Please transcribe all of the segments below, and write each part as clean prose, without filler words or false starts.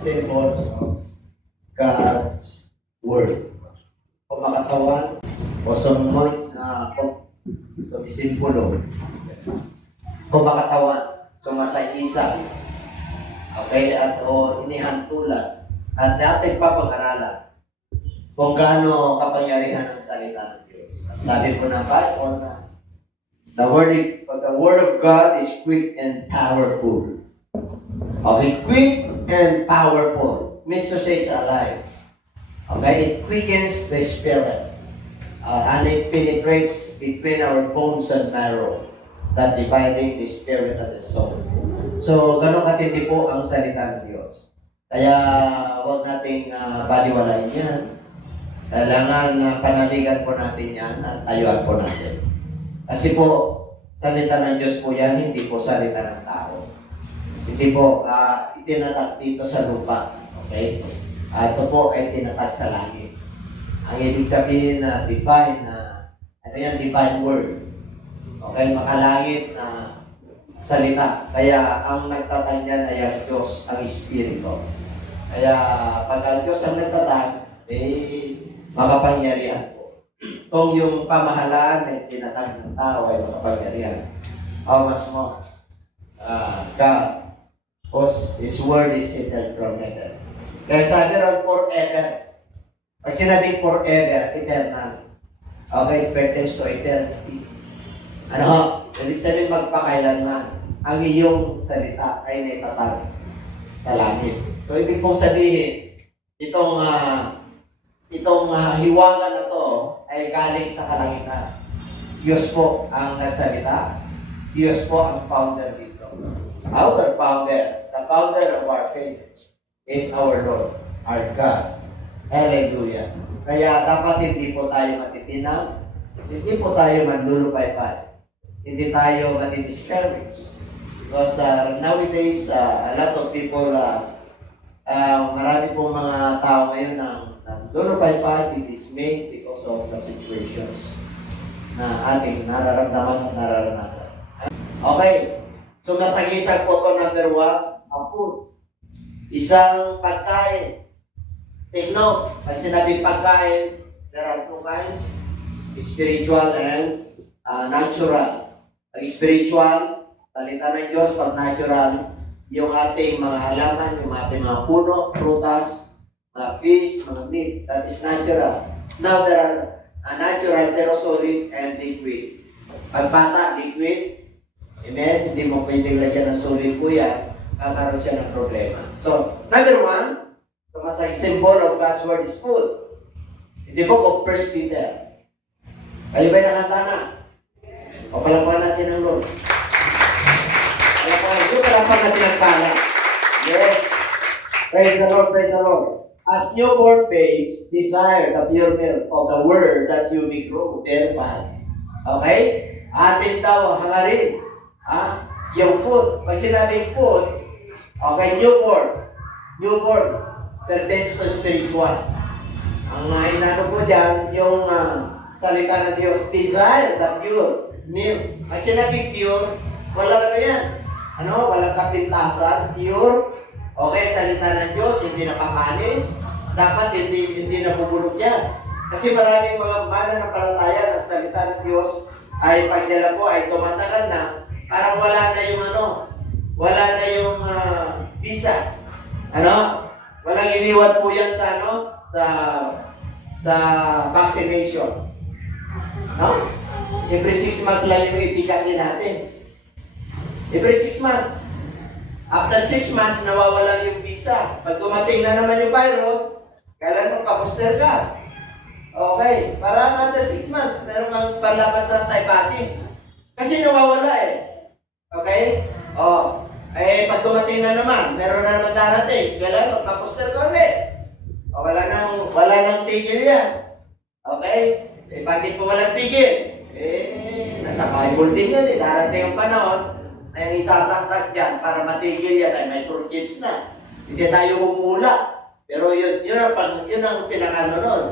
symbols of God's Word. Kumakatawan o summoins na sumisimbolo. Kumakatawan, sumasayisa. Okay? At o inihantulan. At ating papag-aralan kung gaano kapangyarihan ang salita ng Diyos. At sabi po ng Bible na the word of God is quick and powerful. Okay, quick and powerful. Means to say it's alive. Okay, it quickens the spirit. And it penetrates between our bones and marrow, that dividing the spirit and the soul. So, ganun katindi po ang salita ng Diyos. Kaya, huwag nating baliwalain yan. Kailangan panaligan po natin yan at tayuan po natin. Kasi po, salita ng Diyos po yan, hindi po salita ng tao. Hindi po itinatak dito sa lupa. Okay? Ito po ay tinatag sa langit. Ang ibig sabihin na divine, divine word. Okay? Makalangit na salita. Kaya ang nagtatag niyan ay ang Diyos, ang Espiritu. Kaya pag ang Diyos ang nagtatag, makapangyarihan po. Kung yung pamahalaan ay tinatag ng tao ay makapangyarihan. How much more? God, because His word is settled from heaven. Kaya sabi ron, forever. Pag sinabing forever, eternal. Okay, it pertains to eternity. Ano? Ibig sabihin magpakailanman. Ang iyong salita ay naitatag sa langit. So, ibig kong sabihin, itong hiwaga na to ay galing sa kalangitan. Diyos po ang nagsalita. Diyos po ang founder dito. Our founder, the founder of our faith, is our Lord, our God. Hallelujah. Kaya dapat hindi po tayo matitinag, hindi po tayo manlulupaypay, hindi tayo mati-discourage. Because nowadays, a lot of people, marami pong mga tao ngayon na lulupaypay, dismayed because of the situations na ating nararamdaman at nararanasan. Okay. So, masagisag po ito number 1, ang food. Isang pagkain. Take note, pag sinabing pagkain, there are 2 kinds, spiritual and natural. Ang spiritual, salita ng Diyos. Pag natural, yung ating mga halaman, yung ating mga puno, prutas, mga fish, mga meat, that is natural. Now, there are natural pero solid and liquid. Pag bata, liquid, amen, hindi mo pwedeng lagyan ng solid po yan, kakaroon siya ng problema. So, number 1, the symbol of God's word is food. In the book of 1 Peter. Kayo ba'y nakanta na? O palakpakan natin ang Lord. Palakpakan natin ang pala. Yes. Praise the Lord, praise the Lord. As newborn babes, desire the pure milk of the word that you may grow thereby. Okay? Atin daw, hangarin. Yung food. Pag sinabing food, okay, newborn, pertains to spiritual. Ang inano po dyan, yung salita ng Diyos, desire the pure milk. Pag sinabing pure, wala yan. Walang kapintasan, pure. Okay, salita ng Diyos, hindi napapanis. Dapat hindi nabubulok yan. Kasi maraming mga mananampalataya ng salita ng Diyos ay pag sila po ay tumatagal na, parang wala na yung wala na yung visa. Walang iniwan po yan sa sa vaccination. Every 6 months lang yung efficacy natin. Every 6 months. After 6 months, nawawalan yung visa. Pag dumating na naman yung virus, kailan mo pa-booster ka? Okay, para another 6 months, meron kang panlaban sa antibodies. Kasi nawawala Okay? Pag dumating na naman, meron na naman darating. Kailan magpa-booster ka ulit? Wala nang tigil yan. Okay? Bakit po walang tigil? Nasa Bible din yan Darating ang panahon na yung isasaksak dyan para matigil yan ay may microchips na. Hindi tayo humula. Pero yun ang pinakano nun.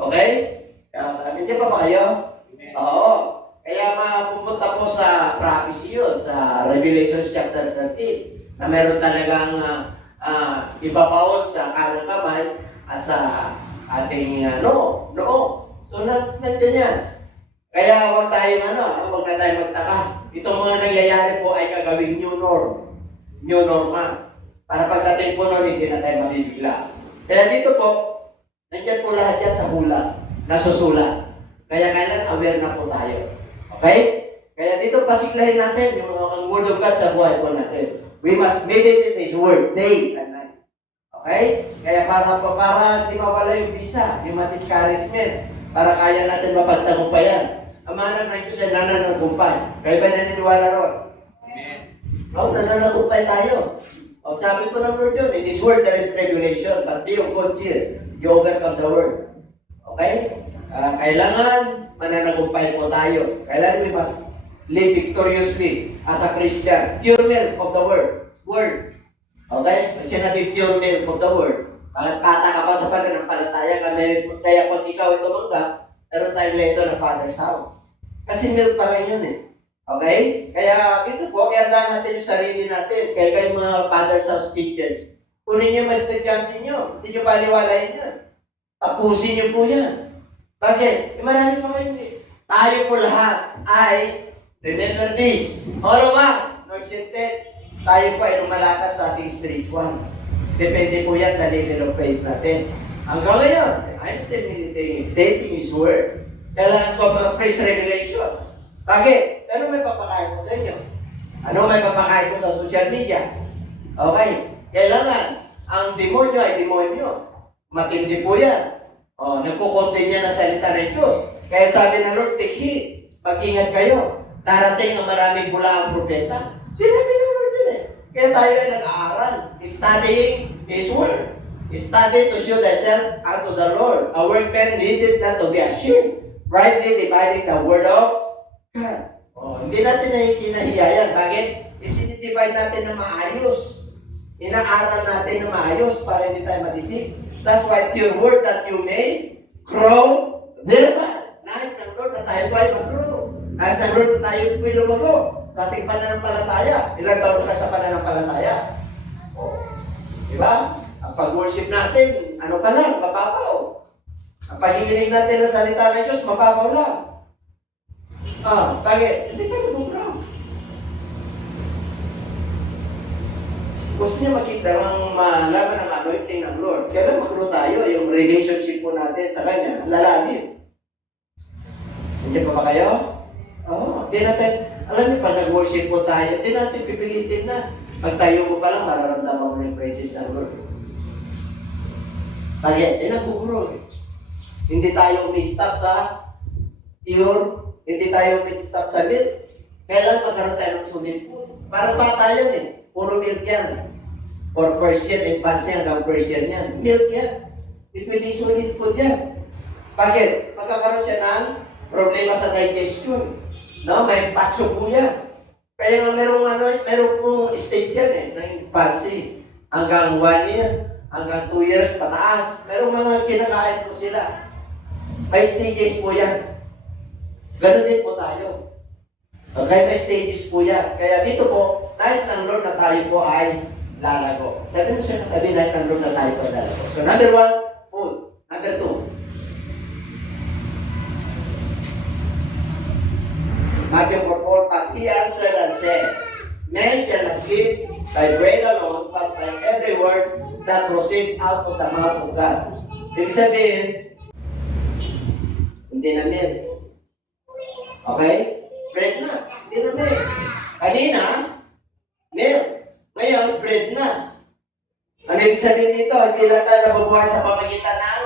Okay? Hindi pa ba kayo? Oo. Kaya mapupunta po sa prophecy yun, sa Revelation chapter 13, na meron talagang ibabaon sa kanang kamay at sa ating noo. So, nandiyan yan. Kaya huwag tayo, huwag na tayo magtaka. Itong mga nangyayari po ay gagawing new normal. Para pagdating po nun, hindi na tayo mabibigla. Kaya dito po, nandiyan po lahat yan sa hula, nasusulat. Kaya kailan aware na po tayo. Okay? Kaya dito pasiglahin natin yung ang word of God sa buhay po natin. We must meditate His word day and night. Okay? Kaya para di mawala yung visa, yung discouragement, para kaya natin mapagtagumpayan. Ang mga ng Diyos ay nananagumpay. Kayo ba naniniwala ron? Amen. Nananagumpay tayo. O sabi po ng Lord yun, in this world there is tribulation, but be of good cheer. You overcome the world. Okay? Kailangan mananagumpay po tayo. Kailangan we must live victoriously as a Christian. Pure milk of the word. Okay? Pag sinabi pure milk of the word, bata ka pa sa pananampalataya, kaya kung ikaw ay tumanggap, meron tayong lesson ng Father's house. Kasi milk pa lang yun eh. Okay? Kaya dito po, iandaan natin yung sarili natin. Kaya kayong mga Father's house teachers, kunin niyo yung estudyante niyo. Hindi niyo paliwalain yan. Tapusin niyo po yan. Bakit? Marami pa kayo eh. Tayo po lahat ay, remember this, all of us, Lord Sintet, tayo po ay lumalakad sa ating spiritual. Depende po yan sa level of faith natin. Hanggang ngayon, I'm still meditating His word. Kailangan ko mga fresh revelation. Bakit? Ano may papakain ko sa inyo? Ano may papakain ko sa social media? Okay. Kailangan, ang demonyo ay demonyo. Matindi po yan. Nagkukunti niya na salita ng Diyos. Kaya sabi ng Lord, take heed. Mag-ingat kayo. Darating ang maraming bulaang propeta. Sinabi ng Lord yun eh. Kaya tayo ay nag-aaral. Studying His word. Study to show thyself unto the Lord. A workman needed not to be ashamed. Rightly dividing the word of God. Hindi natin na kinahiyayan. Bakit? I-divide natin na maayos. Inaaral natin na maayos para hindi tayo madisip. That's why pure word that you may grow thereby. Nais ng Lord na tayo ay mag-grow. Nais ng Lord na tayo ay lumago sa ating pananampalataya. Ilang taon ka sa pananampalataya? Diba? Ang pag-worship natin, ano pa lang, mababaw. Ang paghihiling natin ng salita ng Diyos, mababaw lang. Bakit? Hindi tayo mag-grow. Gusto niya makita ang malaman ng anointing ng Lord. Kaya mag-grow tayo, yung relationship po natin sa Kanya, lalalim. Nandiyan pa ba kayo? Di natin, alam niyo, pag nag-worship po tayo, di natin pipilitin na. Pag tayo mo pa lang, mararamdaman mo yung praises ng Lord. Bakit? Nag-grow. Hindi tayo umistap sa pure, hindi tayo umistap sa milk. Kailan magkaroon tayo ng solid food? Parang bata yun eh. Puro milk yan. For first year, infancy hanggang first year yan. Milk yan. Hindi pwedeng solid food yan. Bakit? Magkakaroon siya ng problema sa digestion. No? May patso po yan. Kaya nga merong stage yan eh, ng infancy. Hanggang 1 year, hanggang 2 years pataas. Merong mga kinakain po sila. May stages po yan. Ganun din po tayo. Okay, may stages po yan. Kaya dito po, nais ng Lord na tayo po ay lalago. Sabi mo sa katabi, nais ng Lord na tayo po ay lalago. So number 1, food. Number 2. Matthew 4:4, but he answered and said, men shall not live by bread alone, but by every word that proceeds out of the mouth of God. Ibig sabihin, hindi na milk. Okay? Bread na. Hindi na milk. Kanina, milk. Ngayon, bread na. Ano ibig sabihin dito? Hindi lang tayo nabubuhay sa pamagitan ng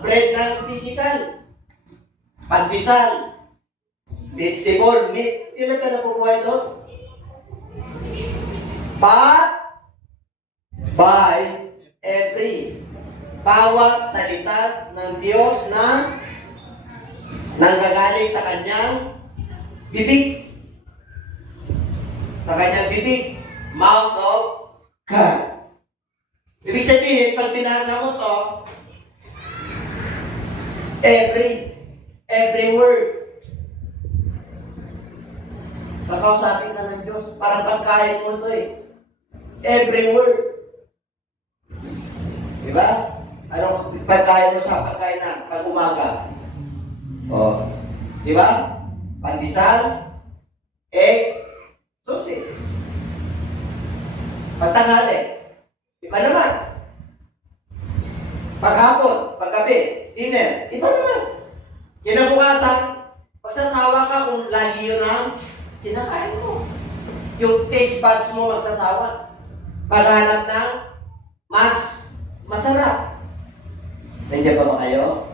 bread ng physical. Pandesal. Vegetable, meat. Hindi lang tayo nabubuhay doon. But, by every bawat salita ng Diyos na nanggagaling sa kanyang bibig. Sa kanyang bibig. Mouth of God. Ibig sabihin, pag binasa mo to, every word. Pagkausapin ka ng Diyos, parang pagkain mo ito eh. Every word. Diba? Ano pagkain mo sa pagkain na pag umaga? O, diba? Pandesal, egg, sausage. Pagtanghali, iba naman. Paghapon, paggabi, dinner, iba naman. Kinabukasan, magsasawa ka kung lagi yun ang kinakain mo. Yung taste buds mo magsasawa. Paghanap ng mas masarap. Nandiyan pa ba kayo?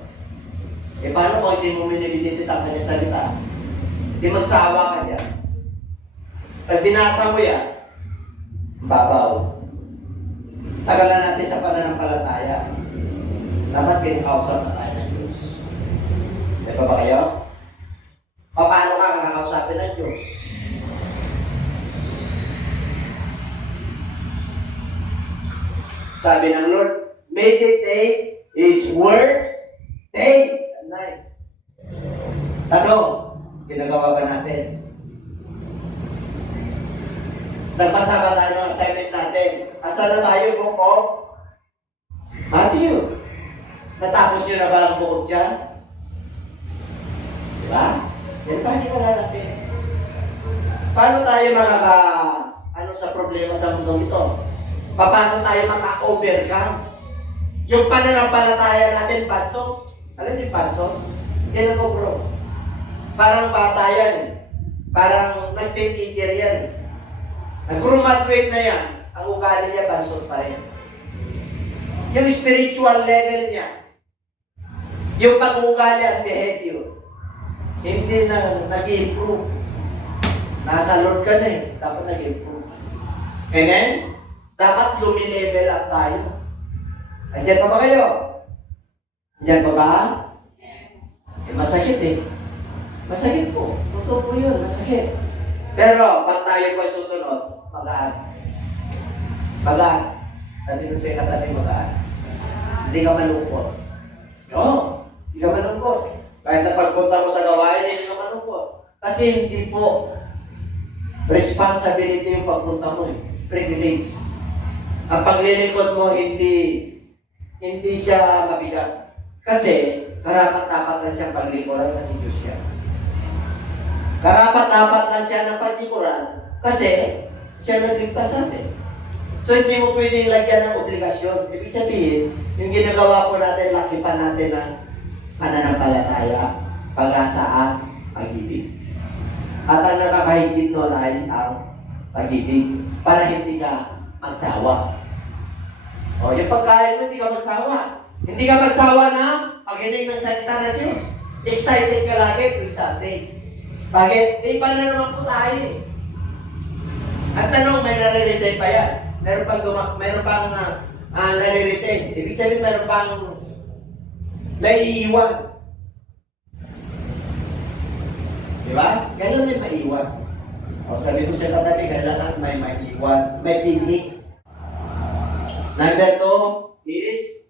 E paano kung hindi mo minibititip ang kanyang salita? Hindi magsawa ka dyan. Pag binasa mo yan, babaw. Tagal na natin sa pananampalataya. Dapat kinakausap na tayo ng Diyos. Di ba kayo? Paano ka kakakausapin ng Diyos? Sabi ng Lord, meditate His words day and night. Tanong, ginagawa ba natin? Nagbasa ba tayo ng assignment natin? Asa na tayo, Book of Matthew? Natapos nyo na ba ang buod dyan? Diba? Yan pa, hindi wala natin. Paano tayo ano sa problema sa mundo ito? Paano tayo maka-overcome? Yung pananampalataya natin, Patso. Alam niyo yung Patso? Yan ako, bro. Parang bata yan. Parang nag-10-year yan. Nag-graduate na yan. Ang ugali niya, bansot pa rin. Yung spiritual level niya, yung pag-ugali at behavior, hindi na nag-improve. Nasa Lord ka na eh, dapat nag-improve. Amen? Dapat lumilevel up tayo. Andiyan pa ba kayo? Andiyan pa ba? Eh, masakit eh. Masakit po. Totoo po yun, masakit. Pero, pag tayo po ay susunod, magaan. Magaan. Sabi nung sa'yo katabi, magaan. Hindi ka malungkot. Oo, hindi ka malungkot. Kahit na pagpunta mo sa gawain, hindi ka malungkot. Kasi hindi po responsibility yung pagpunta mo eh. Privilege. Ang paglilingkod mo, hindi siya mabigat. Kasi, karapat-dapat lang siyang paglingkuran kasi Diyos siya. Karapat-dapat lang siya ng paglingkuran kasi siya nagligtas sa atin. So, hindi mo pwedeng lagyan ng obligasyon. Ibig sabihin, yung ginagawa po natin, laki pa natin ng pananampalataya, pag-asa at pag-ibig. At ang nakakahigit nun ay ang pag-ibig para hindi ka magsawa. O, yung pagkain mo, hindi ka magsawa. Hindi ka magsawa na paginig ng salita ng Diyos. Excited ka lagi tuwing Sunday. Bakit? Iba na naman po tayo eh. At tanong, may nare-retain pa yan. Meron pang nare-retain. Ibig sabihin, meron pang naiiwan. Diba? Ganun may maiwan. O, sabi ko sa katabi, kailangan may maiwan. May tinig. Number 2 is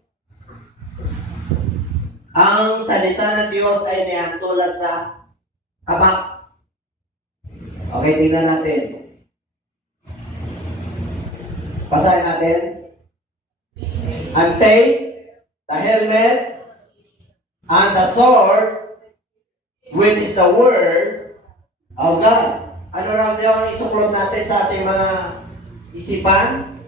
ang salita ng Diyos ay nihantulad sa tamak. Okay, tingnan natin. Basahin natin. And take the helmet and the sword, which is the word of God. Ano lang yung isuklod natin sa ating mga isipan?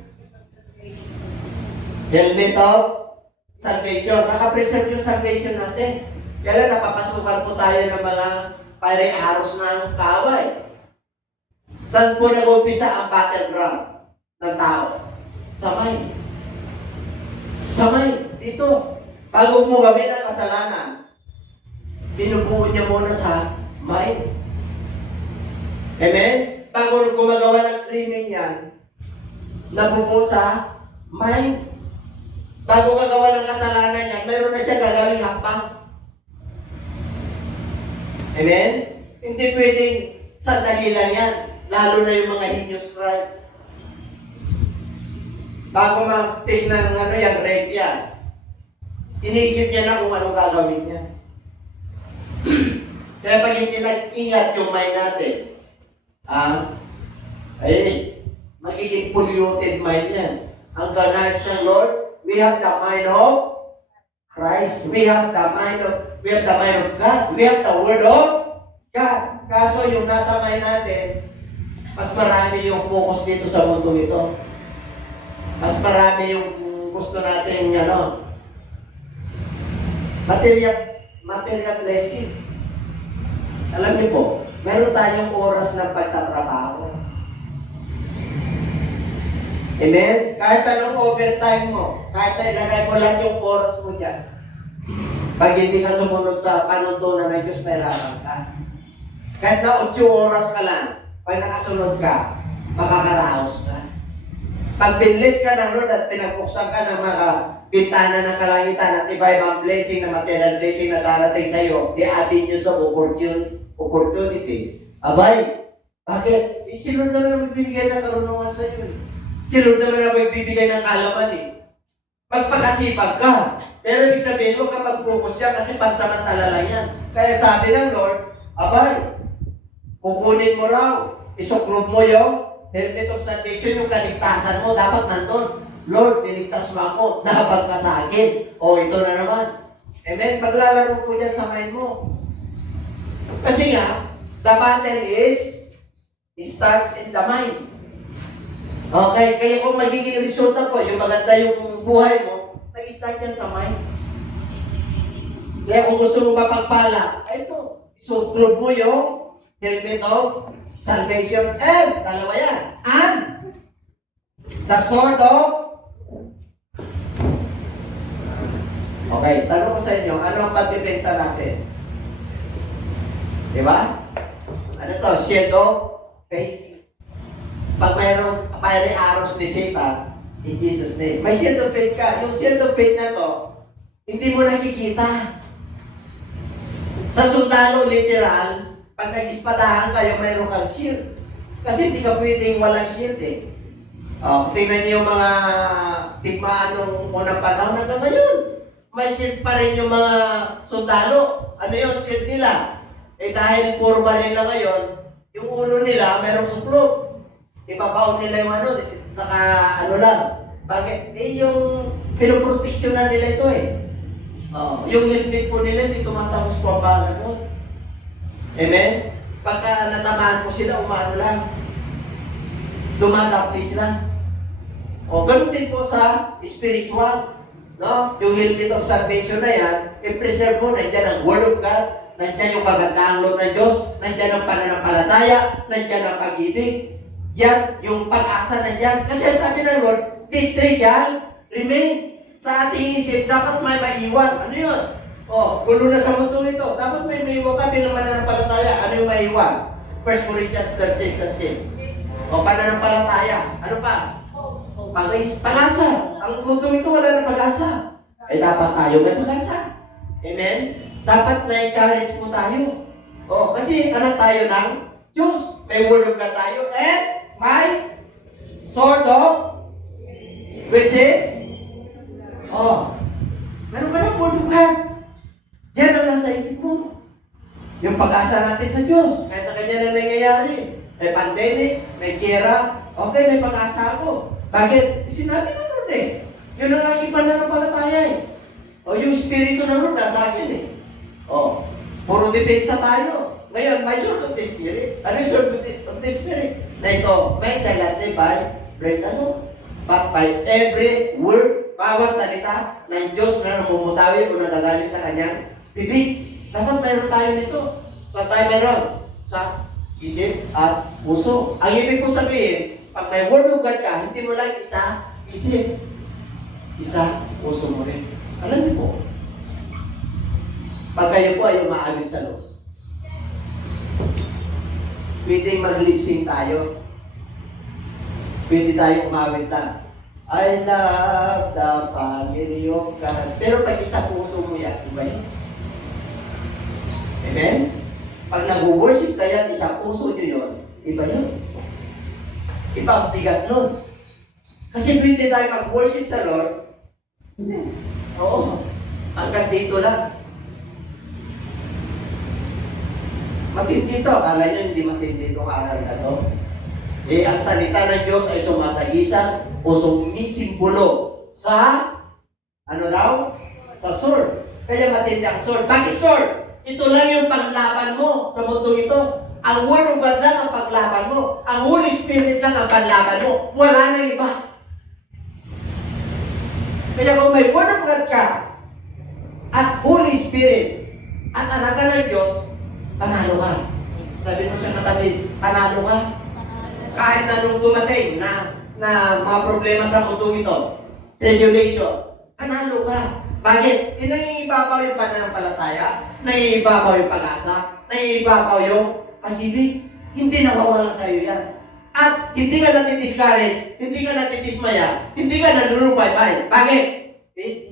Helmet of salvation. Nakapreserve yung salvation natin. Kaya napapasukan po tayo ng mga fiery arrows ng kaaway. Saan po nag-umpisa ang battleground ng tao? Sa mind. Sa mind. Dito. Bago mo gawin ang kasalanan, binubuo niya muna sa mind. Amen? Bago gumagawa ng krimen yan, nabubuo sa mind. Bago gagawa ng kasalanan yan, meron na siya gagawing hakbang. Amen? Hindi pwedeng sandali lang yan. Lalo na yung mga heinous crime. Bago mag-take ng rape yan, inisip niya na kung anong gagawin niya. Kaya pag hindi nag-ingat yung mind natin, magiging polluted mind yan. Ang kanais ng Lord, we have the mind of Christ. We have the mind of God. We have the Word of God. Kaso yung nasa mind natin, mas marami yung focus dito sa mundo ito. Mas marami yung gusto natin, material blessing. Alam niyo po, meron tayong oras ng pagtatrabaho. Amen? Kahit anong overtime mo, kahit ilagay mo lang yung oras mo dyan, pag hindi ka sumunod sa panuntunan ng Diyos, nailangan ka. Kahit na 8 oras ka lang, pag nakasunod ka, makakaraos ka. Pag binlis ka ng Lord at pinagpuksan ka ng mga bintana ng kalangitan at iba-ibang blessing na material blessing na darating sa iyo, the avenues of opportunity. Abay, bakit? Si Lord naman ang magbibigay ng karunungan sa iyo. Si Lord naman ang magbibigay ng kalaman Pagpakasipag ka. Pero ibig sabihin mo kapag focus ka kasi pansamantala lang yan. Kaya sabi ng Lord, abay, kukunin mo raw, isuklob mo yung helmet of salvation, yung kaligtasan mo, dapat nandun. Lord, niligtas mo ako, nahabag ka sa akin. O, ito na naman. Amen? Maglalaro po dyan sa mind mo. Kasi nga, the battle starts in the mind. Okay, kaya kung magiging resulta po, yung maganda yung buhay mo, nag-start yan sa mind. Kaya kung gusto mo mapagpala, ito, isuklob mo yung helmet of salvation. And, dalawa yan. And, the sword of Okay, tanong ko sa inyo, ano ang pagdepensa natin? Diba? Ano to? Shield of faith. Pag mayroong arrows ni Satan, in Jesus' name, may shield of faith ka. Yung shield of faith na to, hindi mo nakikita. Sa sundalo, literal, pag nag-ispadahan kayo, mayroong kang shield. Kasi hindi ka pwedeng walang shield eh. Tingnan niyo yung mga tigmaan nung unang panahon hanggang ngayon. May shield pa rin yung mga sundalo. Ano yun, shield nila? Eh dahil puro baril na ngayon, yung ulo nila merong suklop. Ipabaon nila yung lang. Bakit? Eh yung pinoproteksyonan nila ito eh. Yung helmet po nila, hindi tumatapos po ang bala doon. Amen? Pagka natamaan mo sila, umano lang. Dumatapis lang. Ganun din po sa spiritual. No? Yung helmet of salvation na yan, i-preserve mo, nandiyan ang Word of God, nandiyan yung kagandahang loob ng Diyos, nandiyan ang pananampalataya, nandiyan ang pag-ibig. Yan, yung pag-asa nandiyan. Kasi sabi ng Lord, this tree shall remain. Sa ating isip, dapat may maiwan. Ano yun? Gulo na sa mundo ito. Dapat may maiwan ka bilang mananampalataya. Ano yung maiwan? 1 Corinthians 13:13. Pananampalataya. Ano pa? Pag-asa. Ang mundo ito wala na pag-asa. Dapat tayo may pag-asa. Amen? Dapat na-encourage po tayo. Kasi anak tayo ng Diyos. May Word of God tayo. And may sword of which is meron ka ng Word of God. Yan ang nasa isip mo. Yung pag-asa natin sa Diyos. Kahit na kanya na nangyayari. May pandemic, may gera. Okay, may pag-asa ako. Bakit? Sinabi na Lord eh. Yun ang aking pananampalataya eh. Yung Espiritu ng Lord nasa akin eh. Puro depensa tayo. Ngayon, may sword of the Spirit. Ano yung sword of the Spirit? Na ito, may silently by bread but by every word, bawat salita ng Diyos na namumutawi o nagagaling sa kanyang bibig. Dapat mayroon tayo nito. Saan tayo mayroon? Sa isip at puso. Ang ibig ko sabihin, pag may Word of God ka, hindi mo lang isa isip, isa puso mo rin. Alam niyo po, pag kayo po ay umaagos sa Lord, pwedeng mag-lip-sync tayo. Pwede tayo umawit lang. I love the family of God. Pero pag isa puso mo yan, iba yun. Amen? Pag nag-worship ka yan, isa puso nyo yun, iba yun. Iba ang bigat nun. Kasi pwede tayo mag-worship sa Lord. Hanggang dito lang. Matindi ito. Akala nyo hindi matindi itong aral na to. Ang salita ng Diyos ay sumasagisag o sumisimbolo sa, ano daw? Sa sword. Kaya matindi ang sword. Bakit sword? Ito lang yung panglaban mo sa mundo ito. Ang Word of God lang ang paglaban mo. Ang Holy Spirit lang ang panlaban mo. Wala nang iba. Kaya kung may Word of God ka, at Holy Spirit, at anak ka ng Diyos, panalo ka. Sabi mo sa katabi, panalo ka. Kahit na nung dumating na mga problema sa mundo ito, tribulation, panalo ka. Bakit? Nangingibabaw yung pananampalataya, nangingibabaw yung pag-asa, nangingibabaw yung pag-ibig. Hindi nawawala sa iyo yan. At hindi ka natidiscourage, hindi ka natidismaya, hindi ka nalulupaybay. Bakit?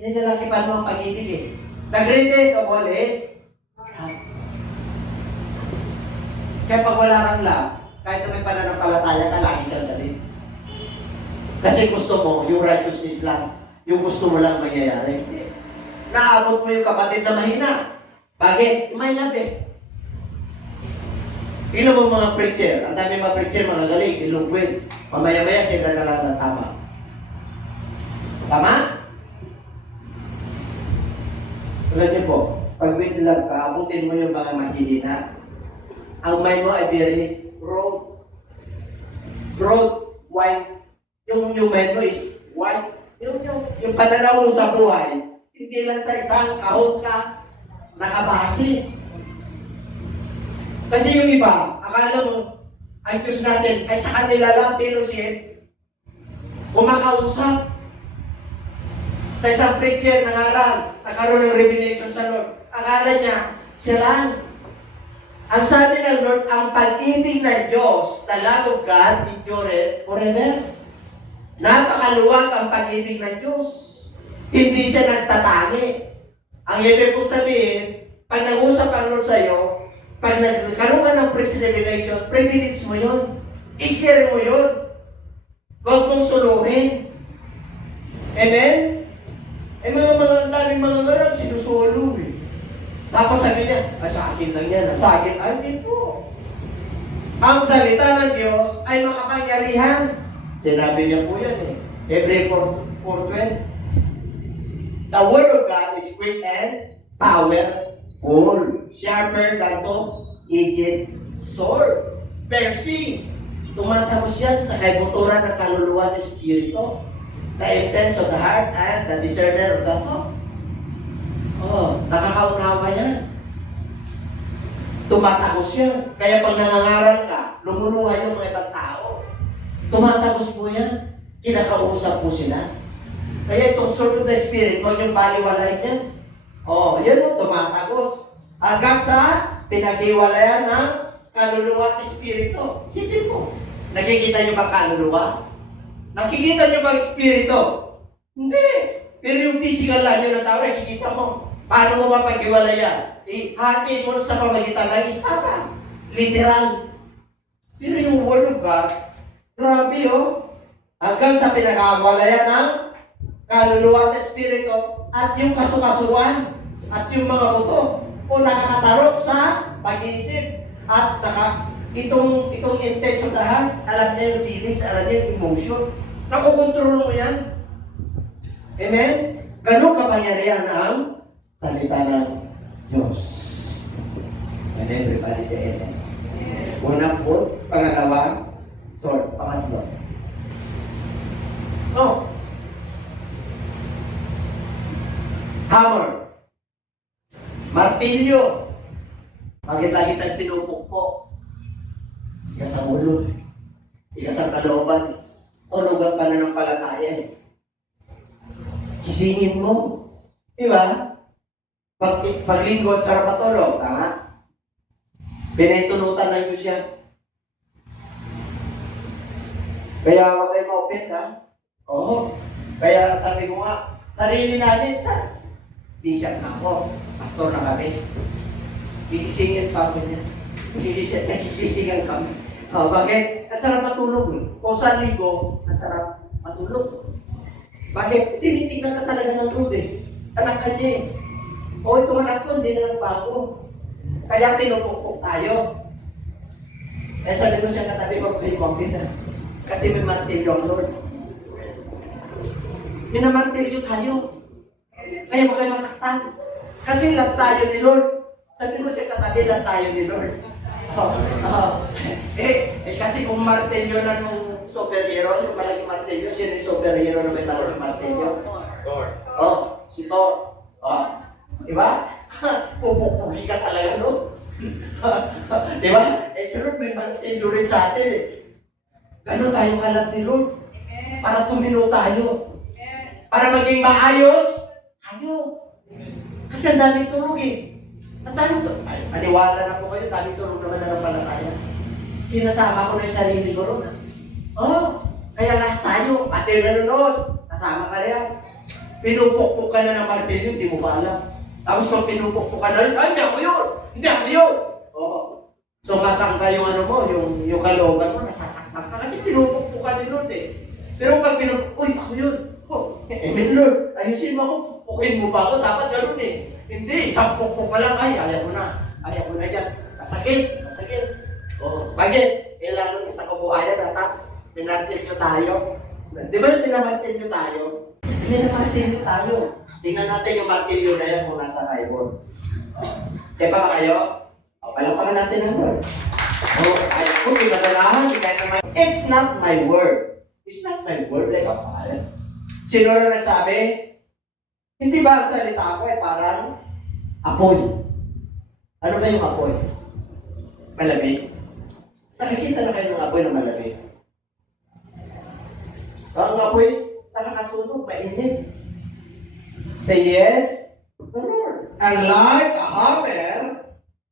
Nilalakipan mo ang pag-ibig eh. The greatest of all is love. Kaya pag wala kang love, kahit na may pananampalataya ka, lagi kang galit. Kasi gusto mo, yung righteousness lang, yung gusto mo lang mangyayari. Naabot mo yung kapatid na mahina. Bakit? May love eh. Tingnan mo mga preacher, ang dami mga preacher, mga galing, eloquent. Mamaya-maya sila na lang ng tama. Tama? Tulad niyo po, pag with love ka, abutin mo yung mga mahihina. Ang mind mo ay very broad, wide. Yung mind mo is wide. Yung pananaw mo sa buhay, hindi lang sa isang kahon ka nakabase. Kasi yung iba, akala mo, ang Diyos natin ay sa kanila lang, pero siya kumakausap. Sa isang preacher, nagkaroon ng revelation sa Lord. Akala niya, siya lang. Ang sabi ng Lord, ang pag-ibig ng Diyos, the love of God, endureth forever. Napakaluwag ang pag-ibig ng Diyos. Hindi siya nagtatangi. Ang ibig kong sabihin, pag nag-usap ang Lord sa iyo, pag nagkaroon ka ng revelation, privilege mo yun. I-share mo yun. Huwag mong suluhin. Amen? Ang daming mga ngarang sinusulo eh. Tapos sabi niya, sa akin lang yan. Sa akin, hindi po. Ang salita ng Diyos ay makapangyarihan. Sinabi niya po yan eh. Hebrew 4:12. The Word of God is quick and powerful. Sharper than two-edged sword. Piercing. Tumatapos yan sa kaibuturan ng kaluluwa ng Espiritu. The intents of the heart and the discerner of the thought. Nakakaunawa yan. Tumatagos yan. Kaya pag nangangaral ka, lumuluha yung mga ibang tao. Tumatagos po yan. Kinakausap po sila. Kaya itong sword of the Spirit, huwag yung baliwalain yan. Yan o, tumatagos. Hanggang sa pinaghiwalayan ng kaluluwa at Espiritu. Sipin mo. Nakikita nyo ba kaluluwa? Nakikita nyo ba Espiritu? Hindi. Pero yung physical lang yun na tao, nakikita mo. Paano mo mapaghiwalayan? Hati mo sa pamagitan ng espada. Literal. Pero yung Word of God, grabe hanggang sa pinag-awalayan ng kaluluwa at Espiritu at yung kasukasuan at yung mga buto o nakakatarok sa pag-iisip at itong intense of the heart, alam niya yung feelings, alam niya yung emotion. Nakukontrol mo yan. Amen? Ganun kapangyarihan ang salita ng Diyos. And everybody say amen. Unang foot, pangalawa, sword, pangatlo. Hammer. Martilyo. Bakit lagi tayong pinupukpok? Ikas ang ulo. Ikas ang kalooban. Turugan pa na ng palataya. Kisingin mo. Diba? Paglingkod, sarap matulog. Tama? Pinahintulutan ng Diyos yan. Kaya huwag kayo ma-open, ha? Oo. Kaya sabi ko nga, sarili namin, di siya ako. Pastor na kami. Gigisingin pa kami niya. Nagigisingan kami. Bakit? Ang sarap matulog. Kung sa ligo, ang sarap matulog. Bakit? Tinitignan ka talaga ng Lord eh. Anak ka niya eh. Itong anak ko, hindi na nagbago. Kaya pinupukpok tayo. Eh sabi ko siya katabi ko, may computer. Kasi may martilyo ang Lord. Minamartilyo tayo. Kaya huwag kayo masaktan. Kasi lang tayo ni Lord. Sabi ko siya katabi lang tayo ni Lord. Kasi kung martilyo na nung superhero, yung malaking martilyo, sino yung superhero na may malaking martilyo? Thor. Si Thor. Diba? Pupupuhi ka talaga, no? Diba? Si Lord may martilyo rin sa atin eh. Gano'n tayo kalat ni Lord. Para tumino tayo. Para maging maayos tayo. Kasi ang daming tulog eh. Ang daming tulog. Ay, maniwala na po kayo, daming tulog naman na pala tayo. Sinasama ko na yung sarili ko ron. Kaya lahat tayo, pati yung nanonood, kasama ka rin. Pinupukpuk ka na ng martilyo, hindi mo ba alam. Tapos pag pinupukpuk ka na rin, ay, hindi ako yun! Hindi ako yun! Sumasangka yung ano mo, yung kalooban mo, nasasaktan ka kasi pinupukpuk ka ni Lord eh. Pero pag uy, ako yun! Lord, ayusin mo ako, pupukin mo ba ako? Dapat gano'n eh. Hindi, isang pukpuk pa lang, ay, ayaw ko na dyan. Masakit. Bakit? Lalo isang kabuhayan na tax, tinartil nyo tayo. Di ba yung tinamartil nyo tayo? Tinamartil nyo tayo. Tingnan natin yung martilyo na yan kung nasa Bible. Kaya pa ba kayo? Palapakan natin ang word. Ayaw ko, pinadalahan. It's not my word. It's not my word, like a father. Sino na nagsabi? Hindi ba ang salita ko ay parang apoy? Ano ba yung apoy? Malamig? Nakikita na kayo ng apoy na malamig? Ang apoy, nakakasunog, mainit. Say yes, the Lord. And like a hammer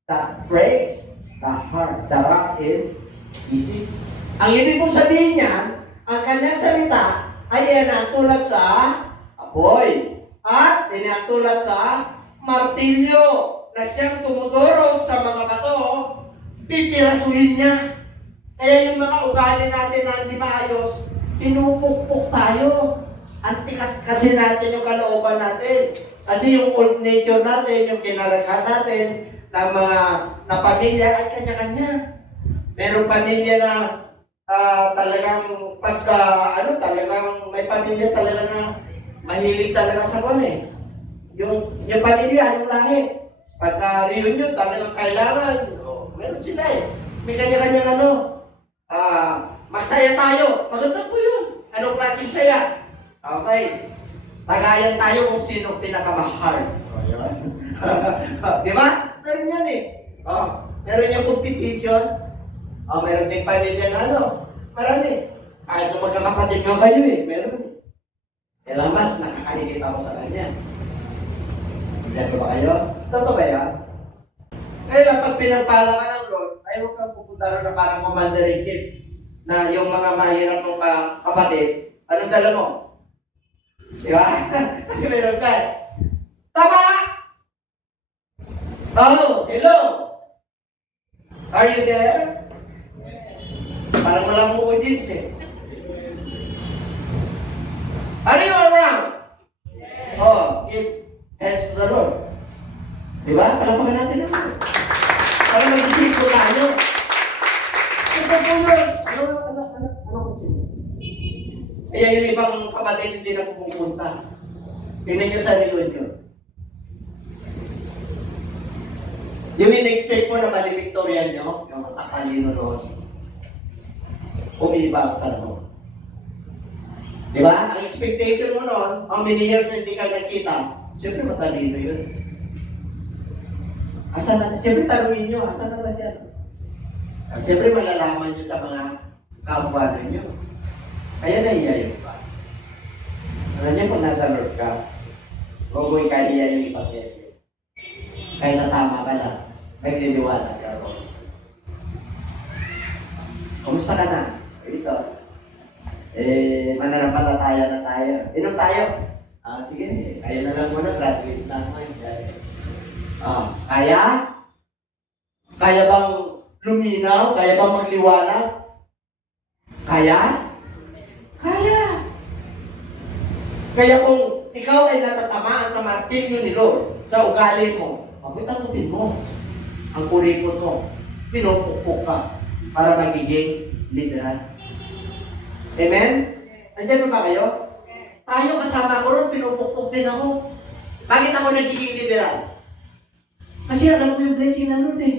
that breaks the heart, the rock in pieces. Ang ibig kong sabihin niyan, ang kanyang salita ay inatulad sa apoy at inatulad sa martilyo na siyang tumudurog sa mga bato, pipirasuhin niya. Kaya yung mga ugali natin na hindi maayos, pinupukpuk tayo. Antikas kasi natin yung kalooban natin. Kasi yung old nature natin, yung kinalakan natin, ng mga na pamilya ay kanya-kanya. Merong pamilya na talagang talagang may pamilya talaga na mahilig talaga sa kwan eh. Yung pamilya, yung lahi. Pagka reunion, talagang kailangan. Meron sila eh. May kanya-kanyang magsaya tayo. Maganda po yun. Anong klaseng saya? Okay. Tagayan tayo kung sino pinakamahal. Di ba? Meron yan eh. Meron yung competition. Meron din pamilya na marami. Kahit kung magkakapatid nga kayo eh, meron eh. Kailang mas nakakalikit ako sa kanya. Diyan ba kayo? Totoo ba yan? Kaya lang pag pinagpala ka ng Lord, ay huwag kang pupunta rin na parang commander in chief na yung mga mahirap mong kapatid, anong dala mo? Di ba? Kasi meron ka. Tama! Hello! Are you there? Parang walang mo jeans eh. Are you around? Give hands to the Lord. Di ba? Palapakan natin ang Lord. Para mag-isip ko tayo. Ito po Lord. Ano ko sino? Kaya yung ibang kapatid hindi na pupunta. Tingnan nyo sa likod nyo. Yung in-expect mo na malimiktorya nyo, yung matakalino noon, umiiba ka noon. Di ba? Ang expectation mo noon, how many years na hindi ka nakita, siyempre matalino yun. Siyempre tanongin nyo, asan na ba siya? Siyempre malalaman nyo sa mga kapwa nyo. Kaya naiyayin pa. Alam niyo kung nasa Lord ka, huwag mo ikaliya yung ipag-edyo. Kaya natama ka lang, nagliliwanag ka ron. Kumusta ka na? Ito. Mananampalataya na tayo. Inom tayo? Sige, kayo na lang muna, graduate na naman. Kaya? Kaya bang luminaw? Kaya bang magliwanag? Kaya? Kaya! Kaya kung ikaw ay natatamaan sa martilyo ni Lord, sa ugali mo, tanggapin mo. Ang kuripot mo, pinupukpok ka. para magiging liberal. Amen? Nandiyan ba kayo? Tayo kasama ko ron, pinupukpuk din ako. Bakit ako nagiging liberal? Kasi alam ko yung blessing ng Lord eh.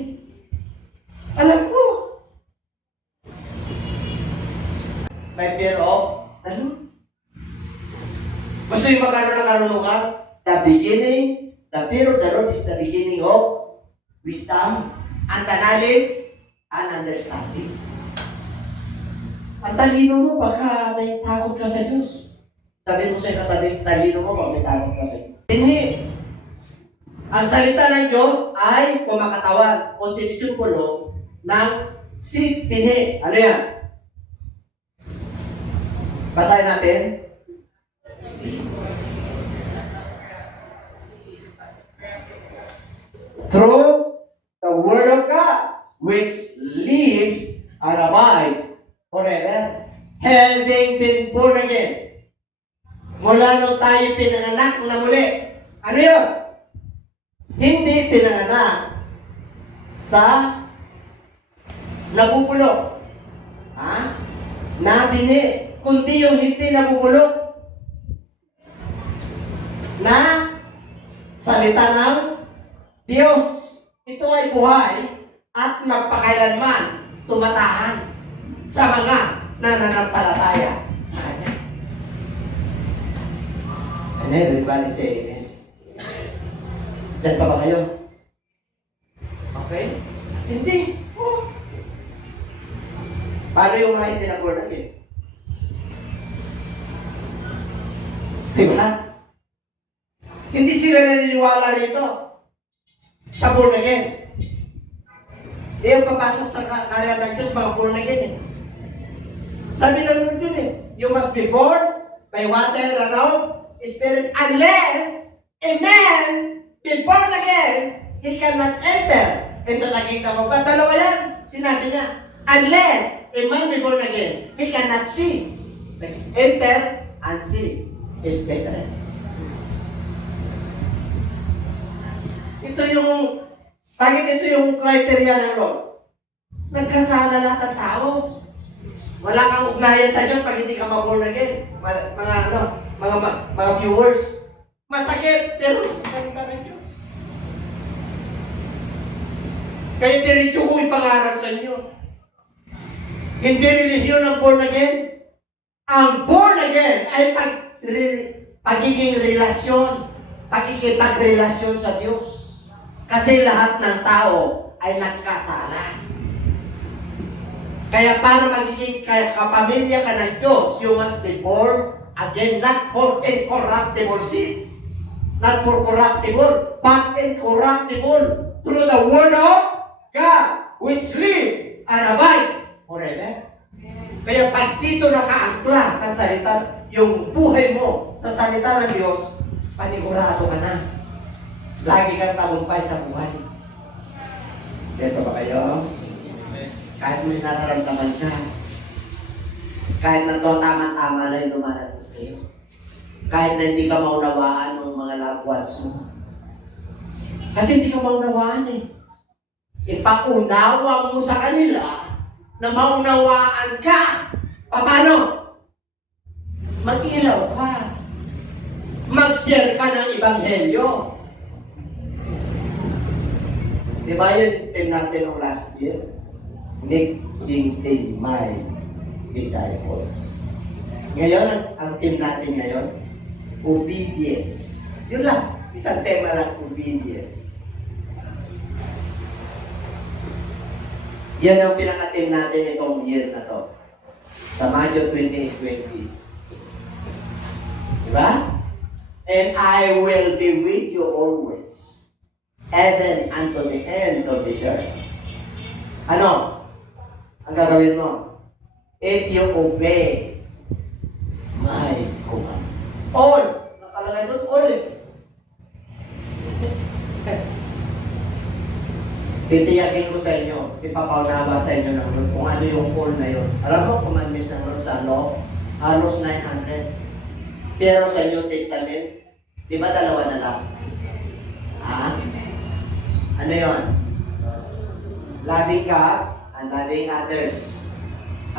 Alam ko. May fear of the Lord. Gusto yung magkaroon ng karunungan? The fear of the Lord is the beginning of wisdom and the knowledge and understanding. Ang talino mo, baka may takot ka sa Diyos. Sabi mo sa katabi, talino mo, baka may takot ka sa Diyos. Hindi. Ang salita ng Diyos ay kumakatawan o sinisumpulo ng sipine. Ano yan? Basahin natin. Through the Word of God, which lives and abides forever. Having been born again. Mula nung tayo pinanganak na muli. Ano yun? Hindi pinanganak sa nabubulok. Nabini. Kundi yung hindi nabubulok na salita ng Diyos. Ito ay buhay at magpakailanman tumatahan sa mga nananampalataya sa Kanya. And everybody say amen. Diyan pa ba kayo? Okay? Hindi. Oh. Paano yung mga hindi na born again? Diba? Hindi sila naniniwala rito sa born again. Di ang papasok sa karya ng Diyos, mga born again eh. Sabi ng Lord yun eh, you must be born by water and spirit unless a man be born again, he cannot enter into the kingdom of God. Dalawa yan, sinabi niya. Unless a man be born again, he cannot see. Enter and see is better. Ito yung, bakit ito yung criteria ng Lord? Nagkasala lahat ng tao. Wala kang ugnayan sa Diyos pag hindi ka ma-born again. Mga viewers. Masakit, pero nagsasalita ng Diyos. Kaya diretso kong ipangaral sa inyo. Hindi religion ang born again. Ang born again ay pagiging relasyon, pagkikipagrelasyon sa Diyos. Kasi lahat ng tao ay nagkasala. Kaya para magiging kapamilya ka ng Diyos, you must be born again, not for incorruptible seed, not for corruptible, but incorruptible through the Word of God, which lives and abides forever. Kaya pag dito nakaangkla ng salita, yung buhay mo sa salita ng Diyos, panigurado ka na. Lagi kang tagumpay sa buhay. Dito ba kayo? Kahit may nararamdaman ka, kahit na to tama-tama lang yung dumalan ko sa'yo, kahit na hindi ka maunawaan ng mga loved ones mo. Kasi hindi ka maunawaan eh. Ipaunawa mo sa kanila na maunawaan ka. Paano? Mag-ilaw ka. Mag-share ka ng Ebanghelyo. Diba yun team natin ng last year? Making my disciples. Ngayon, ang team natin ngayon, obedience. Yun lang. Isang tema lang, obedience. Yan ang pinaka-team natin itong year na to. Sa Mayo 2020. Diba? And I will be with you always. Even unto the end of this earth. Ano? Ang gagawin mo? If you obey my command. All! Nakalagay doon, all eh. Titiyakin ko sa inyo, ipapaunawa sa inyo ng Lord kung ano yung all na yun. Alam mo, commandments ng Lord sa law, halos 900. Pero sa New Testament, di ba dalawa na lang? Ha? Ano yun? Loving God and loving others.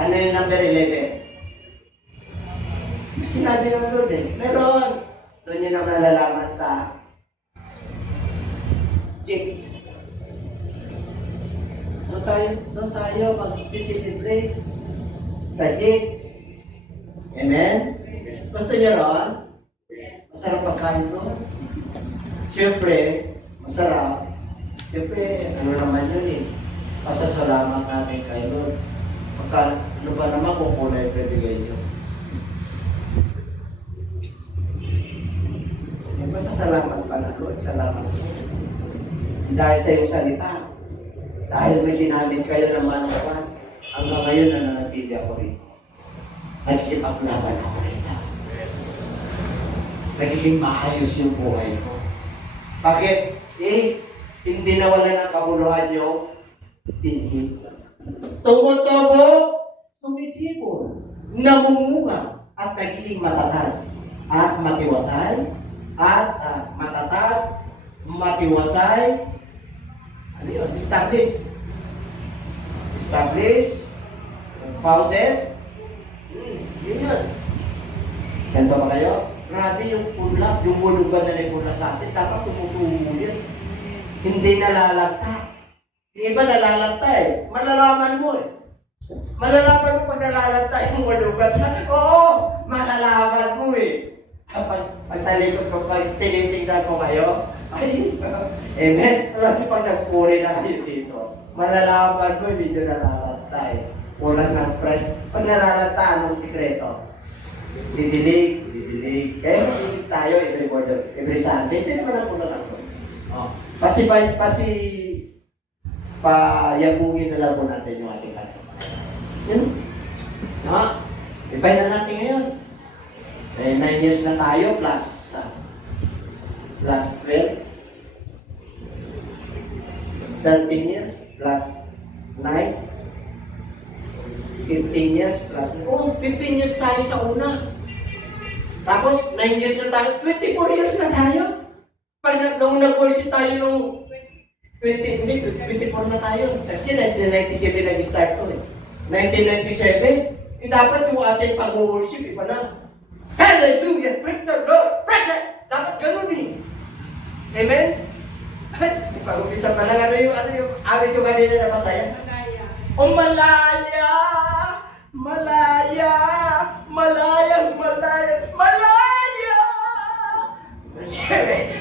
Ano yung number 11? Sinabi ng Lord eh. Meron. Doon yun ang nalalaman sa James. Doon tayo mag-celebrate sa James. Amen? Gusto niyo ron? Masarap pagkain doon. Siyempre, masarap. Siyempre, ano naman yun eh. Pasasalamat natin kay Lord. Ano ba naman kung kulay ibibigay niyo? Pasasalamat pa na Lord. Salamat po. Dahil sa iyong salita. Dahil may ginamit kayo ng manukan. Hanggang ngayon nananatili ako rito. Nagkipaglaban ako rito. Nagiging maayos yung buhay ko. Bakit? Hindi nawala ng kabuluhan yung pinhit. Tumutubo, sumisipon, namungunga, at nagiging matatag. At matiwasay, matiwasay, ano yun? Establish, founded, yun yun. Ganito ba kayo? Grabe yung pula, yung bulugan na nagpula sa atin, dapat tumutubo yan. Hindi nalalagta. Yung iba nalalagta eh. Malalaman mo eh. Malalaman mo pag nalalagta yung bulugan sa atin. Oo, malalaman mo eh. Pag talikod ko, pag tinitingnan ko kayo, ay, amen. Alam niyo pag nagpuri na kayo dito, malalaman mo, medyo nalalagta eh. Kulang ng price. Pag nalalagta, anong sikreto? Didilig. Kaya makinig tayo every Sunday. Hindi naman ang kulang ako. Payabungin na lang po natin yung ating kanta. Yun. Ipay na natin ngayon. 9 years na tayo plus 12. 13 years plus 9. 15 years plus 15 years tayo sa una. Tapos 9 years na tayo, 24 years na tayo. Nung nag-worship tayo nung 24 na tayo. Kasi 1997 nag-start to eh. 1997, dapat yung ating pag-worship, iba na. Hallelujah! Praise the Lord! Praise it! Dapat ganun eh. Amen? Pag-umpisa pa lang, ano yung awit yung kanina na masaya? Malaya. O malaya! Malaya! Malaya! Malaya! Malaya!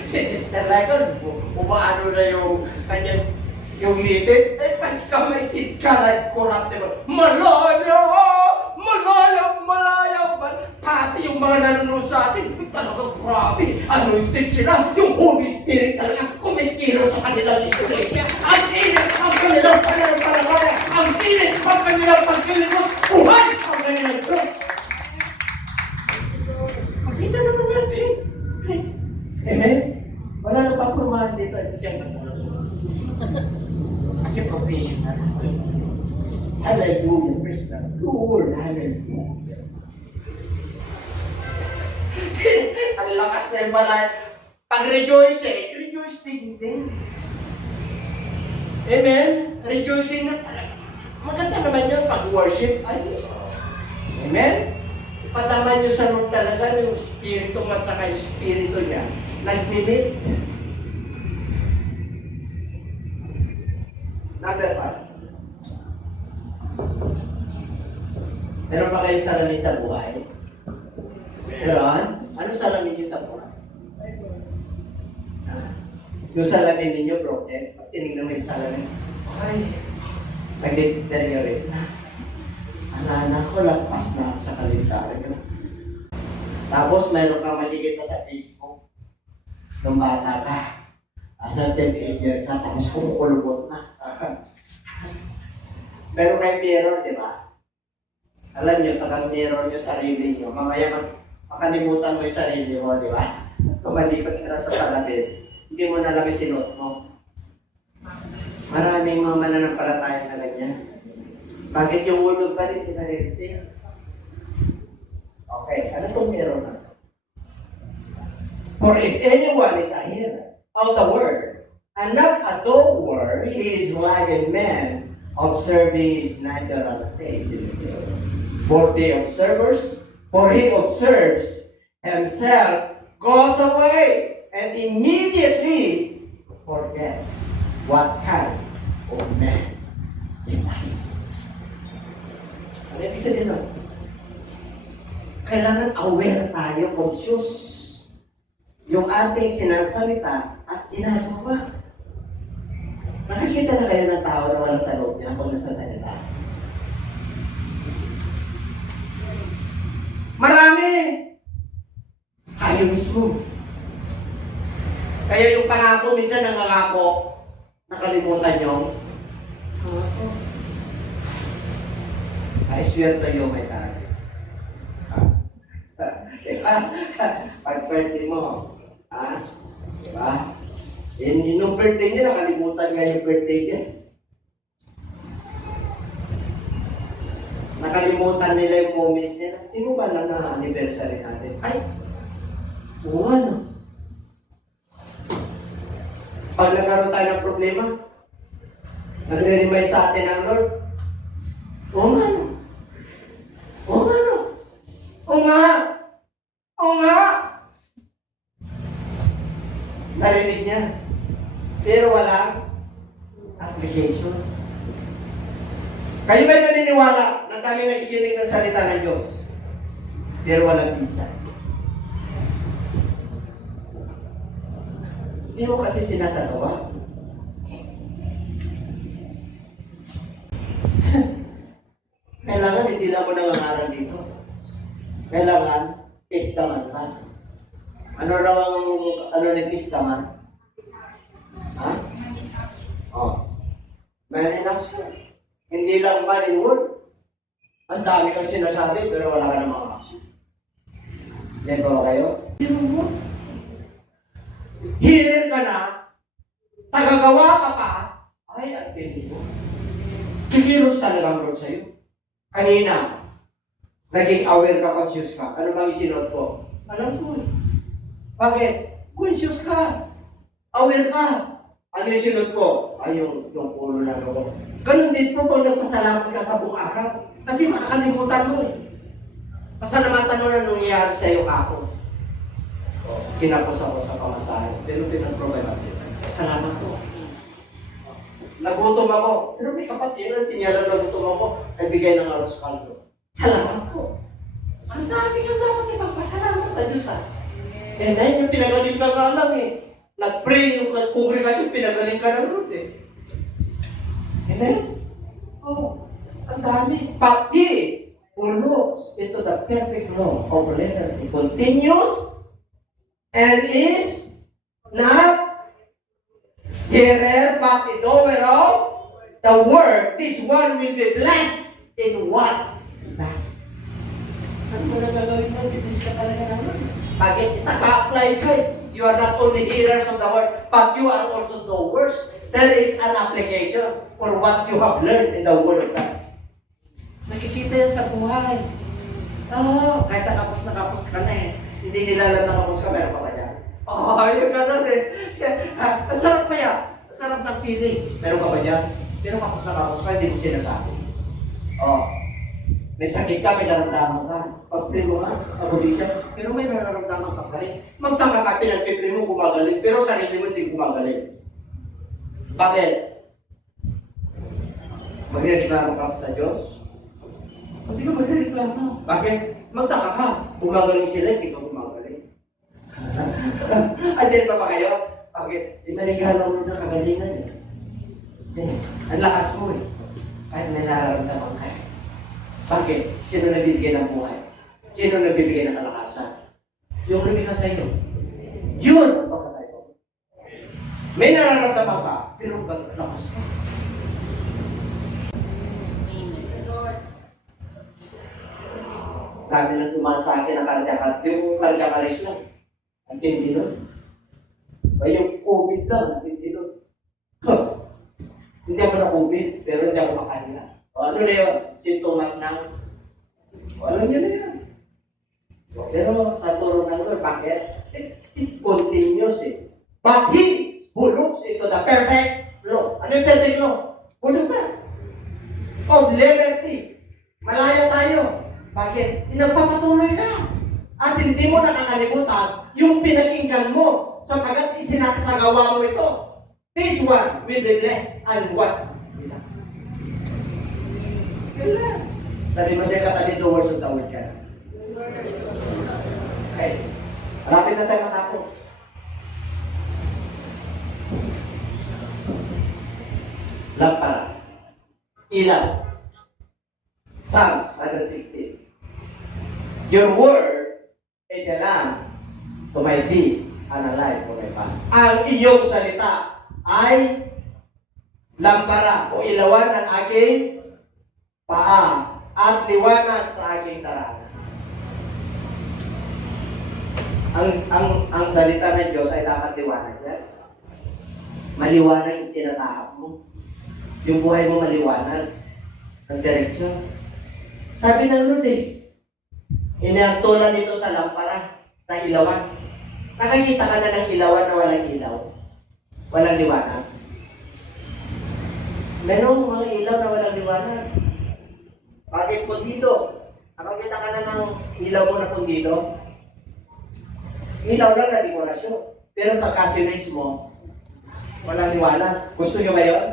Si Sister Lycon, umaano na yung kanyang yung ngipin. Pagka may sitka like corruptible. Malaya! Malaya! Malaya! Pati yung mga nanonood sa atin, talaga grabe. Ano yung tip sila? Yung Holy Spirit talaga kumikilo sa kanilang iglesia. Ang init ang kanilang pananampalataya. Ang init ang kanilang pagkilimot. Buhay ang kanilang Diyos. Makita naman natin. Amen? Wala na pa purumahan dito. Kasi ang pagkalusunod. Kasi professional ako. Hallelujah. Praise the Lord. Hallelujah. Ang lakas na yung balay. Pag-rejoice rejoice din. Amen? Rejoicing na talaga. Maganda naman yun pag-worship. Amen? Pataman nyo sa Lord talaga yung espiritu at saka yung espiritu niya. Nag-limit. Number 5. Meron pa kayong salamin sa buhay? Meron? Ano salamin niyo sa buhay? Yung salamin ninyo broken, pag tinignan mo yung salamin, ay, nag-deteriorate na. Anak ko, lagpas na ako sa kalendaryo. Tapos, mayroon kang makikita sa Facebook. Nung bata ka, asa 10-8 ka, tapos kumukulubot na. Meron kayong mirror, di ba? Alam niyo, pag ang mirror niyo sarili niyo, mamaya makalimutan mo yung sarili mo, di ba? Kumalikot ka na sa salamin, hindi mo na lang sinuot mo. Maraming mga mananampalataya na ganyan. Bakit yung ulog pa rin pinaririting? Okay, ano itong meron na? For if anyone is a hearer of the word, and not a doer, he is like a man Observing is natural things in the world. For the observers, for he observes himself, goes away, and immediately forgets what kind of man he was. Ano ibig sabihin nun? Kailangan aware tayo, conscious. Yung ating sinasalita at ginagawa. Nakikita na kayo ng tao na wala sa loob niya kung nasasalita? Marami! Tayo mismo. Kaya yung pangako, minsan nangangako, nakalimutan nyo. I swear to you, my darling. Pag birthday mo, diba? Yung birthday niya, nakalimutan nga yung birthday niya. Nakalimutan nila yung moments nila. Hindi mo ba lang na anniversary natin? Ay! Oo, ano? Pag nagkaroon tayo ng problema, nagre-remind sa atin ang Lord, oo nga, no? Oo nga, no? Oo nga! Oo nga! Narinig niya. Pero walang application. Kayo ba'y naniniwala na tayo nakikinig ng salita ng Diyos? Pero walang pinsan. Hindi mo kasi sinasagawa. Kailangan hindi lang ako nangangaral dito. Kailangan, testaman ka. Ano raw ang testaman? Ha? Oh. Man in action. Hindi lang man in word. Ang dami kang sinasabi, pero wala ka namang action. Diyan ba kayo? Hearer ka na, tagagawa ka pa, ay, ang pindi mo. Kikilos talaga ang Lord sa'yo. Kanina, naging aware ka, conscious ka. Ano bang isinod ko? Alam ko eh. Bakit? Conscious ka. Aware ka. Ano yung sinod ko? Ay, yung ulo na ako. Ganun din po kung nagpasalamat ka sa buong araw. Kasi makakalimutan mo eh. Pasalamatan mo na nangyayari sa iyo kapos. Kinapos ako sa pamasahe. Pero pinag-provide ako dito. Salamat po. Nagutom ako. Pero may kapatiran, tinyalan nagutom ako. Ay bigay ng aros kaldo. Salamat po. Ang dami kang dapat ipagpasalamat sa Diyos ah. Eh, may pinagaling ka nga lang eh. Nag-pray yung kongregasyon, pinagaling ka ng Lord eh. Amen? Oh, ang dami. But he who looks into the perfect law of liberty continues and is not hearer but the doer of the word. This one will be blessed in what he does. Ano mo na gagawin mo? Bibis ka talaga naman. Bakit? Taka-apply ka eh. You are not only hearers of the word, but you are also doers. There is an application for what you have learned in the Word of God. Nakikita yan sa buhay. Kahit nakapos ka na eh. Hindi nila alam nakapos ka, meron pa ba yan? Yun ka nun eh. Ang sarap pa yan. Ang sarap ng feeling. Meron ka ba dyan? Pero kapos ka, hindi mo sinasabi. May sakit ka, may nararamdaman ka. Pag-pray mo nga, abolition. Pero may nararamdaman ka pa rin. Magtama ka, pinag-pray mo, gumagaling. Pero sarili mo hindi gumagaling. Bakit? Magreklamo ka sa Diyos? Hindi ka magreklamo. Bakit? Magtaka ka. Gumagaling sila, hindi ka gumagaling. Andiyan pa ba kayo? Bakit? Ibarigala mo ng kagalingan eh. Ang lakas mo eh. Kahit may nararamdaman ka eh. Bakit? Sino nagbibigay ng buhay? Sino nagbibigay ng kalakasan? Yung lumika sa iyo. Yun ang pagkatay ko. May nararamdaman ka, pero ba't lakas ka? Dami lang tumahan sa akin ang kardiakaris. Yung kardiakaris lang. Ang tindi nun. Ay, yung COVID lang. Ang tindi nun. Hindi ako na-COVID, pero hindi ako makahinga. Ano na yun? Sintomas ng... Alam niyo na yan. Pero sa turo ng Lord, bakit? It continues eh. But he who looks into the perfect law. Ano yung perfect law? Word of God. of liberty. Malaya tayo. Bakit? Nagpapatuloy ka. At hindi mo nakakalimutan yung pinakinggan mo sapagkat isinasagawa mo ito. This one will be blessed and what? Kailan? Sabi mo siya katabi, 2 words of the word ka na. Okay. Marapit na tayo matapos. Lampara. Ilaw. Psalms 116. Your word is a lamp to my feet and a light for my path. Ang iyong salita ay lampara o ilawan ng aking paa at liwanag sa aking daraanan. Ang salita ng Diyos ay dapat liwanag yan. Maliwanag yung tinatahak mo. Yung buhay mo maliwanag. Ang direksyon. Sabi ng Lord iniagtulan dito sa lampara, sa ilawan. Nakakita ka na ng ilawan na walang ilaw. Walang liwanag. Merong mga ilaw na walang liwanag. Bakit po dito? Nakakita ka na ng ilaw mo na po dito? Ilaw lang na dekorasyon. Pero pagka-sinage mo, walang liwanag. Gusto nyo ba yun?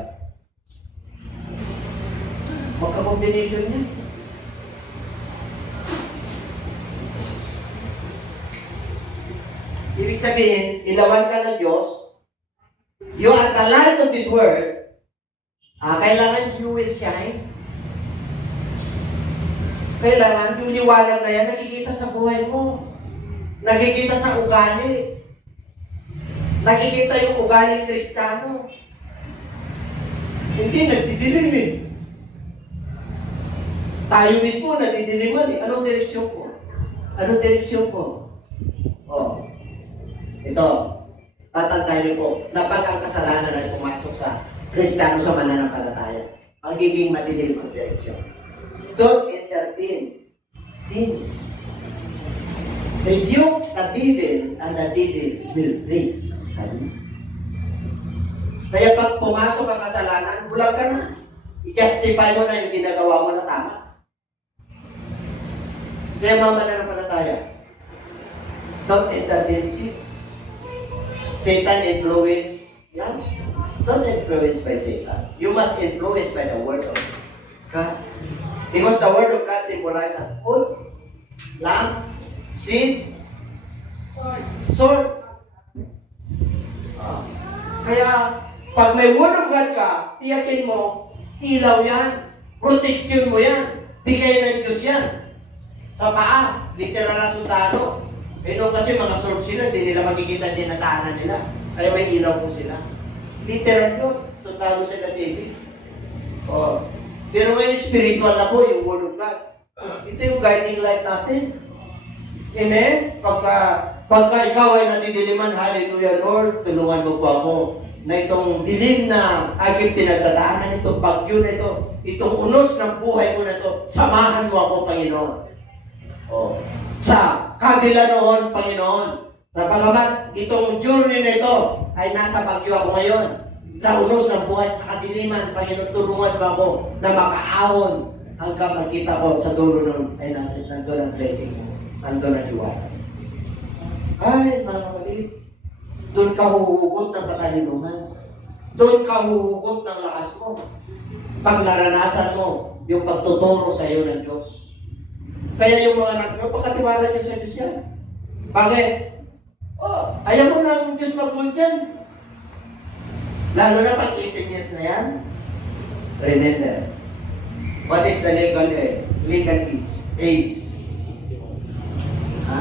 Magka-combination niya. Ibig sabihin, ilawan ka ng Diyos. You are the light of this world. Kailangan you will shine. Kailangan yung liwanag na yan nakikita sa buhay mo. Nakikita sa ugali. Nakikita yung ugali Kristiyano. Hindi, nagdidilim eh. Tayo mismo nadidiliman eh. Anong direksyon ko? Anong direksyon ko? Oh. Ito, tatantayin po na pag ang kasalanan ay pumasok sa Kristiyano sa mananampalataya, magiging madilim ang direksyon. Don't intervene. Sins. Rebuke the devil and the devil will flee. Kaya pag pumasok ang kasalanan, bulag ka na. I-justify mo na yung ginagawa mo na tama. Kaya mananampalataya, don't intervene sins. Satan influence. Yeah? Don't influence by Satan. You must influence by the word of God. Because the word of God symbolizes food, lamp, seed, sword. Kaya, pag may word of God ka, tiyakin mo, ilaw yan, protection mo yan, bigay ng Diyos yan. Sa paa, literal na sundalo. Kasi mga sword sila, hindi nila makikita din ang tahanan nila. Kaya may ilaw po sila. Literal yun. Sundalo sila David. Oh. Pero ngayon, spiritual na po yung Word of God. Ito yung guiding light natin. Amen? Pagka ikaw ay natidiliman, hallelujah Lord, tulungan mo po ako na itong dilim na aking pinagdadaanan, itong bagyo na ito, itong unos ng buhay ko na ito, samahan mo ako, Panginoon. Oh. Sa kabila noon, Panginoon, sa pagamat itong journey na ito ay nasa bagyo ako ngayon. Sa unos ng buhay, sa kadiliman, Panginoon, tulungan mo ako na makaahon hanggang makita ko sa dulo nun ay nandun ang blessing mo, nandun ang liwanag. Ay, mga kapatid, doon ka huhugot ng katalinuhan. Doon ka huhugot ng lakas mo. Pag naranasan mo yung pagtuturo sa iyo ng Diyos. Kaya yung mga anak nyo, pagkatiwala nyo sa Diyos yan. Bakit? Oh, ayaw mo ng Diyos mag-mold yan. Lalo na pag 18 years na yan. Remember, what is the legal age? Ha?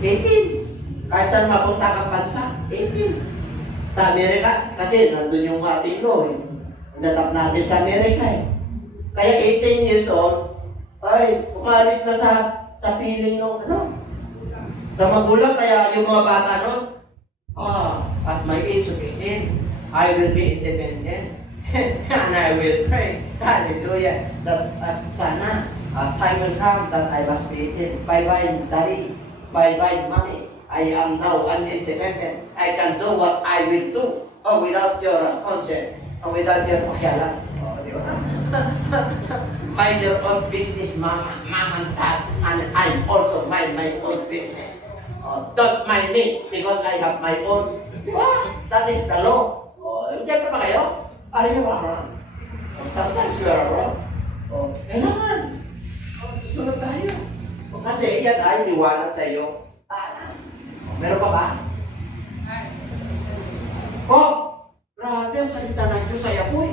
18. Kahit saan mapunta kang bansa, 18. Sa Amerika, kasi nandun yung ating law eh. Natap natin sa Amerika eh. Kaya 18 years old, ay, umalis na sa piling ng sa magulang, kaya yung mga bata nun, at my age of 18, I will be independent. And I will pray, hallelujah, that sana, time will come that I must be 18. Bye-bye, daddy. Bye-bye, mommy. I am now independent. I can do what I will do without your consent, without your pakialam. Di ba? Mind your own business, mama, mom and dad, and I also mind my own business. Don't mind me because I have my own. That is the law. Diyan pa ba kayo? Are you wrong? Sometimes you are wrong. Kailangan. Susunod tayo. Kasi yan ay liwanag sa iyo. Meron pa ba? Grabe ang salita ng Diyos ay apoy.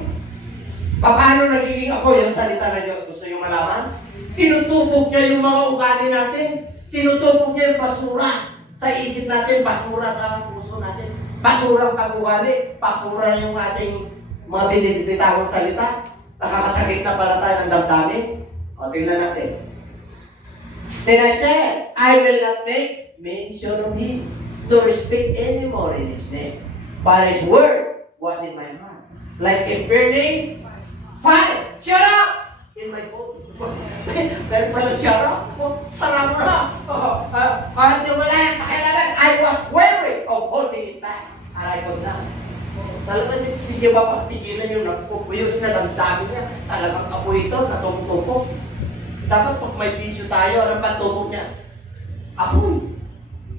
Paano nagiging apoy ang salita ng Diyos? Gusto nyo malaman? Tinutupok niya yung mga ugali natin. Tinutupok niya yung basura sa isip natin, basura sa puso natin, basura ang pag-ugali, basura yung ating mga binibitawang salita. Nakakasakit na pala tayo ng damdamin. Tingnan natin. Then I said, I will not make mention of him, nor speak anymore in his name. But his word was in my mouth, like a burning fire. Shut up! In my boat. Pero pala shut up? Sarap mo na. Kahit yung wala yung pakialaman, I was weary of holding it back. And I could not. Talagang hindi niya mapapigilan yung napupuyos na damdamin niya. Talagang apoy ito, natupok-tupok. Dapat pag may bisyo tayo, anong pantupok niya? Apoy.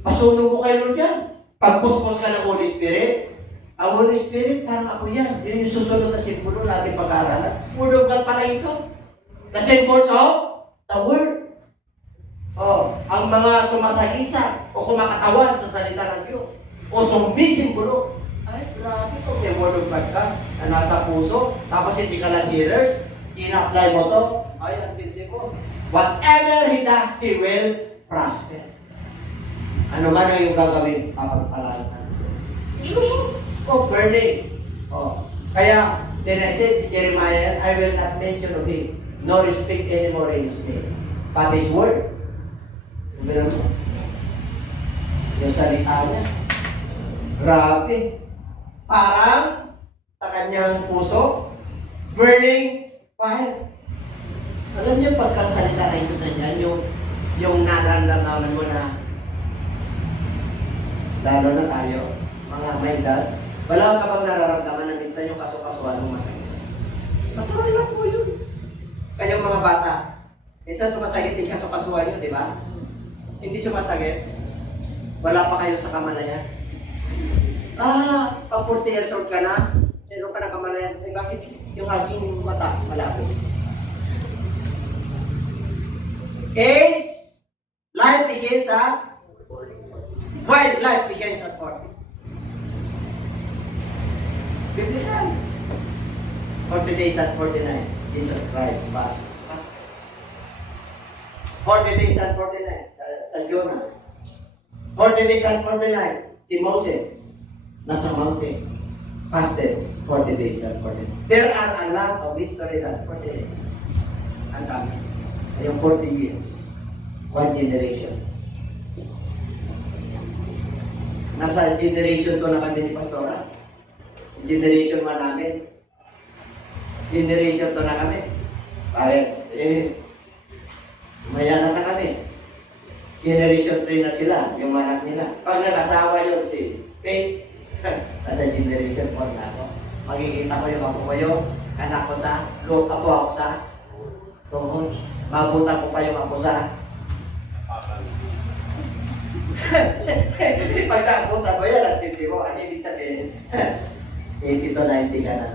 Pasunog mo kay Lord yan. Pagpuspos ka ng Holy Spirit, ang Holy Spirit parang apoy yan. Yun yung susunod na simbolo natin pag-aaralan. Word of God pala ito. The symbols of the Word. Ang mga sumasagisa o kumakatawan sa salita ng Diyos o sumisimbolo. Ay, grabe ito. May Word of God ka na nasa puso, tapos hindi ka lang hearers, gina-apply mo to. Ay, ang tindi ko. Whatever he does, he will prosper. Ano man ang yung gagawin, papagpalain ka. Burning. Kaya, then I said si Jeremiah, I will not mention of him, nor speak anymore in his name. But his word. Ano mo? Yung salita niya. Grabe. Parang sa kanyang puso, burning fire. Alam niyo, pagkasalita na ito sa niyan, yung nararamdaman mo na, lalo na tayo, mga may edad, wala ka bang nararamdaman na minsan yung kaso-kasuhan mo masakit? Natural lang po yun. Kanyang mga bata, minsan sumasakit yung kaso-kasuhan nyo, di ba? Hindi sumasakit. Wala pa kayo sa kamalayan. Pag 40 years old ka na, meron ka na kamalayan. Eh, bakit yung aking mata malabo? Age, life begins at 40. Why life begins at 40? Biblical. 40 days at 40 nights, Jesus Christ was 40 days and 40 nights sa Jonah. 40 days and 40 nights si Moses nasa mountain, fasted 40 days and 40 nights. There are a lot of history that 40 days. Ang dami. Yung 40 years, one generation. Nasa generation to na kami ni Pastora. Generation 1 namin. Generation to na kami. Bakit? Mayanan na kami. Generation 3 na sila, yung anak nila. Pag nag-asawa yun si Faith, nasa generation 4 na ako. Makikita ko yung ako ko yung anak ko sa, look ako sa tuhod. Mabuta ko pa yung ako sa pag nabuta ko yan, at hindi mo, ano ibig sabihin? 80 to 90 ka na.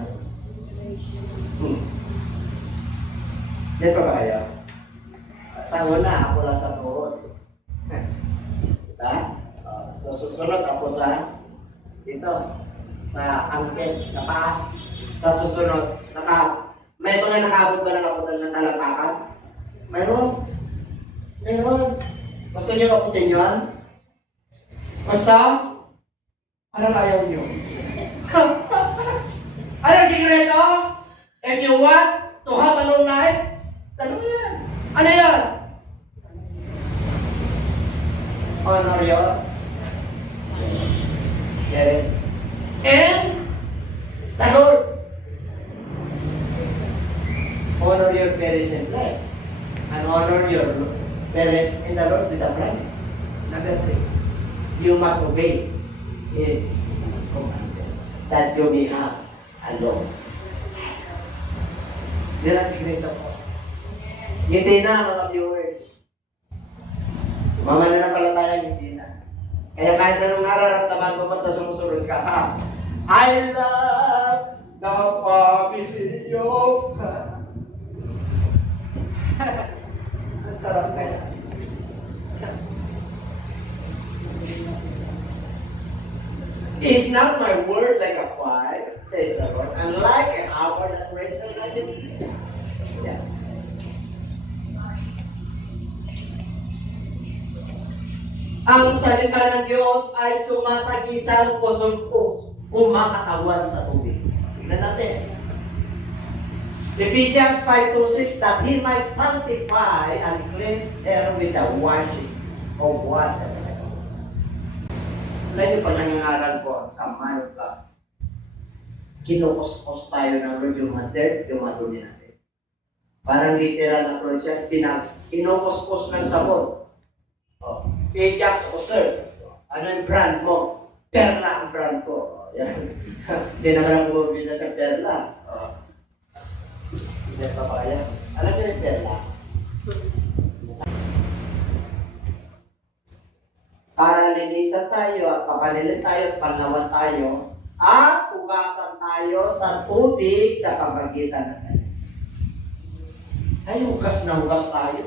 Diyan pa ba kayo? Sa una, ako lang sa tuhod. Diba? Sa susunod, ako sa dito, sa angket, sa paa. Sa susunod, may mga nakabot ba ng abutan ng talakakan? Mayroon. Mayroon. Gusto nyo abutin yun? Basta, ano ayaw nyo? Ano ang sikreto? If you want to have a long life, tanong yan. Ano yan? Honor yun. Get it? And the Lord. Honor your parents and place. And honor your parents in the Lord with the promise. Number 3. You must obey His commandments that you may have a long life. Hindi na sikreto po. Ngiti na mga viewers. Mama na pala tayo, ngiti na. Kaya kahit anong nararamdaman mo, basta sumusunod ka, ha? I love the family of God. Ang sarap kaya. Is not my word like a fire, says the Lord, and like an hour that breaks the night. Yeah. Ang salita ng Diyos ay sumasagisang kusog-kus, kumakatawan sa tubig. Tingnan natin. Ephesians 5:26, that He might sanctify and cleanse her with the washing of water. Alam niyo, pag nangangaral ko ang Samuel ka, kinukuskos tayo ng Lord yung dirt, yung madumi natin. Parang literal na Lord siya, kinukuskos ng sabon. Oh. Ajax o Sir, ano yung brand mo? Perla ang brand ko. Yan. Hindi naman ako bumili ng perla. Oh. Hindi pa kaya. Alam niyo yung perla? Para linisan tayo at papanilin tayo at panlawan tayo at hugasan tayo sa tubig sa pamagitan ng tayo. Ay, hugas na hugas tayo.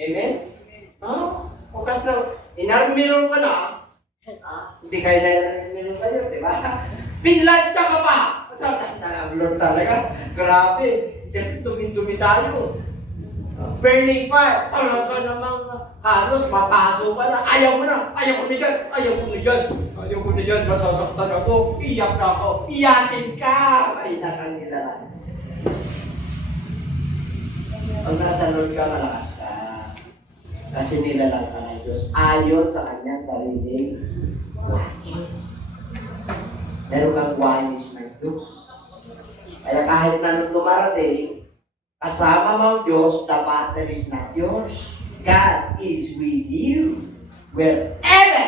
Amen? Huh? Hugas na. Inarmiron ka na. Hindi kayo na inarmiron kayo, di ba? Pinlansya ka pa! Sa Lord talaga. Grabe. Siyempre, dumi-dumi tayo. Burning fire. Talaga namang halos mapasok ka na. Ayaw mo na. Ayaw ko na dyan. Ayaw ko na dyan. Ayaw ko na dyan. Masasaktan ako. Iyak na ako. Iyakin ka. Ay, nakangila lang. Pag nasa Lord ka, malakas ka. Kasi nilalang ka ng Diyos. Ayon sa kanyang sariling wais. Meron kang wais ng Diyos. Kaya kahit na nung dumarating, kasama mo ang Diyos, the battle is not yours. God is with you wherever.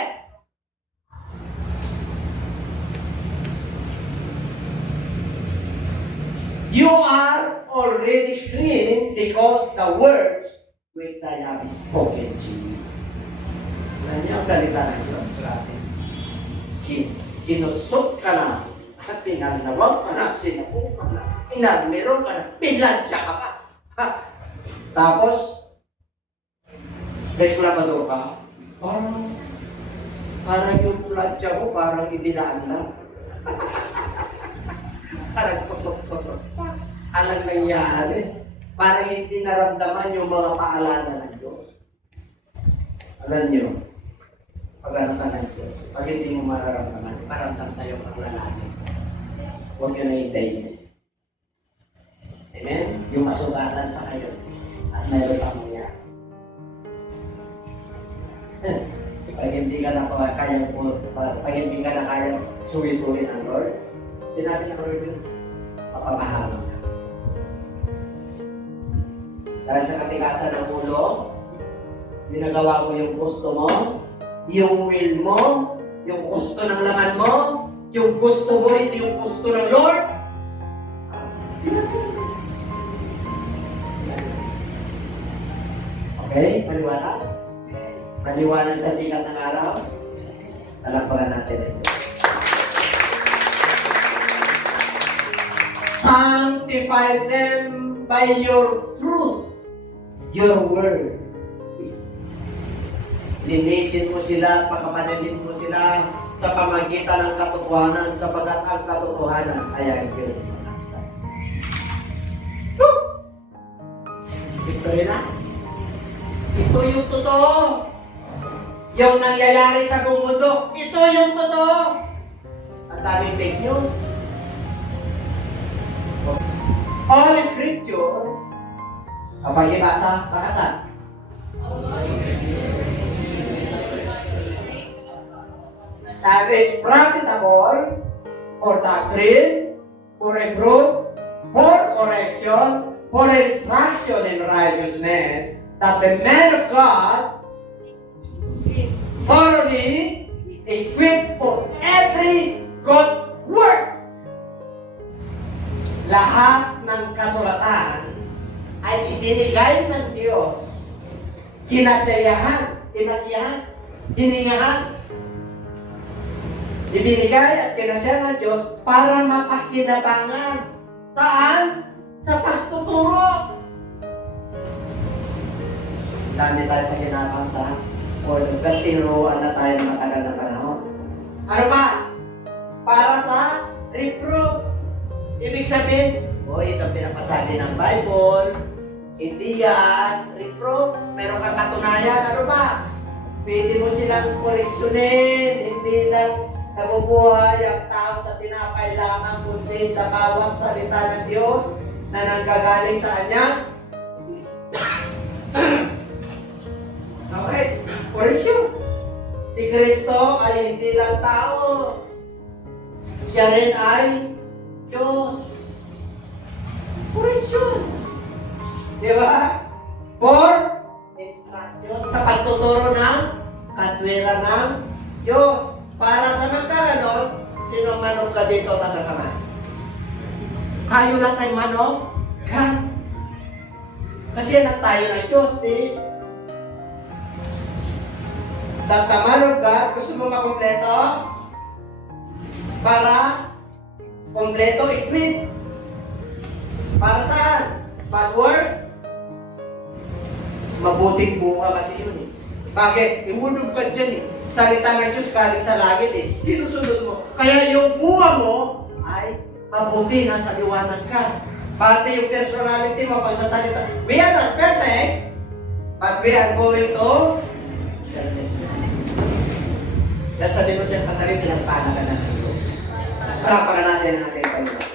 You are already clean because the words which I have spoken to you. Yan yung salita ng Diyos. Grabe. Kinutsok ka na, pinalawag ka na, sinapong ka na, inadmiron ka na, pinlansya ka pa. Ha? Tapos, reklamador ka, parang yung plansya mo, parang idinaan lang. Parang kusok-kusok. Alang nangyari. Parang hindi naramdaman yung mga paalala ng Diyos. Alam niyo, pag-aratan ng Diyos, pag hindi mo mararamdaman, paramdam sa'yo ang lalaki. Huwag nyo na hintayin. Amen? Yung masugatan pa kayo at mayroon pa niya. Pag hindi ka na kaya suwituhin ang Lord, sinabi ng Lord yun, papamahalang ka. Dahil sa katikasan ng ulo, ginagawa mo yung gusto mo, yung will mo, yung gusto ng laman mo, yung gusto mo, hindi yung gusto ng Lord. Okay? Maliwanag? Maliwanag sa sikat ng araw? Talakpakan natin ito. Sanctify them by your truth. Your word. Linisin mo sila at pakapanalin mo sila sa pamagitan ng katotohanan, sapagat ang katotohanan ay ang iyong pag-asa. Ito rin na. Ito yung totoo. Yung nangyayari sa buong mundo, ito yung totoo. Ang daming fake news. All Scripture, kapag ibasa, bakasan. That is profitable for doctrine, for reproof, for correction, for instruction in righteousness, that the man of God thoroughly equipped for every good work. Lahat ng kasulatan ibinigay ng Diyos. Kinasiyahan, hiningahan. Ibinigay at kinasiyahan ng Diyos para mapakinabangan. Saan? Sa pagtuturo. Dami tayo pakinabang sa o nagkatiruan na tayo ng matagal na panahon. Ano ba? Para sa reproof. Ibig sabihin, ito pinapasabi ng Bible, hindi yan, reproof, meron kang katunayan, ano ba? Pwede mo silang koreksyonin, hindi lang nabubuhay ang tao sa tinapay lamang, kundi sa bawat salita ng Diyos na nanggagaling sa Kanya. Okay, correction. Si Kristo ay hindi lang tao. Siya rin ay Diyos. Correction. Di ba? For instruction sa pagtuturo ng katwiran ng Diyos. Para sa magkaganon, sino manong ka dito nasa kamay? Tayo lang ay manong God. Kasi yan ang tayo ng Diyos, di? That the man of God, gusto mo makompleto? Para kompleto, equip. Para saan? Bad word? Mabuting bunga kasi yun eh. Bakit? Ihulog ka dyan eh. Salita ng Diyos galing sa langit eh. Sinusunod mo. Kaya yung bunga mo ay mabuti, nasa liwanag ka. Pati yung personality mo pag sasalita. We are not perfect, but we are going to perfect. Kaya sabi mo siya, katabi, pinagpala ka na ng Diyos. Parapakan natin ang ating Panginoon.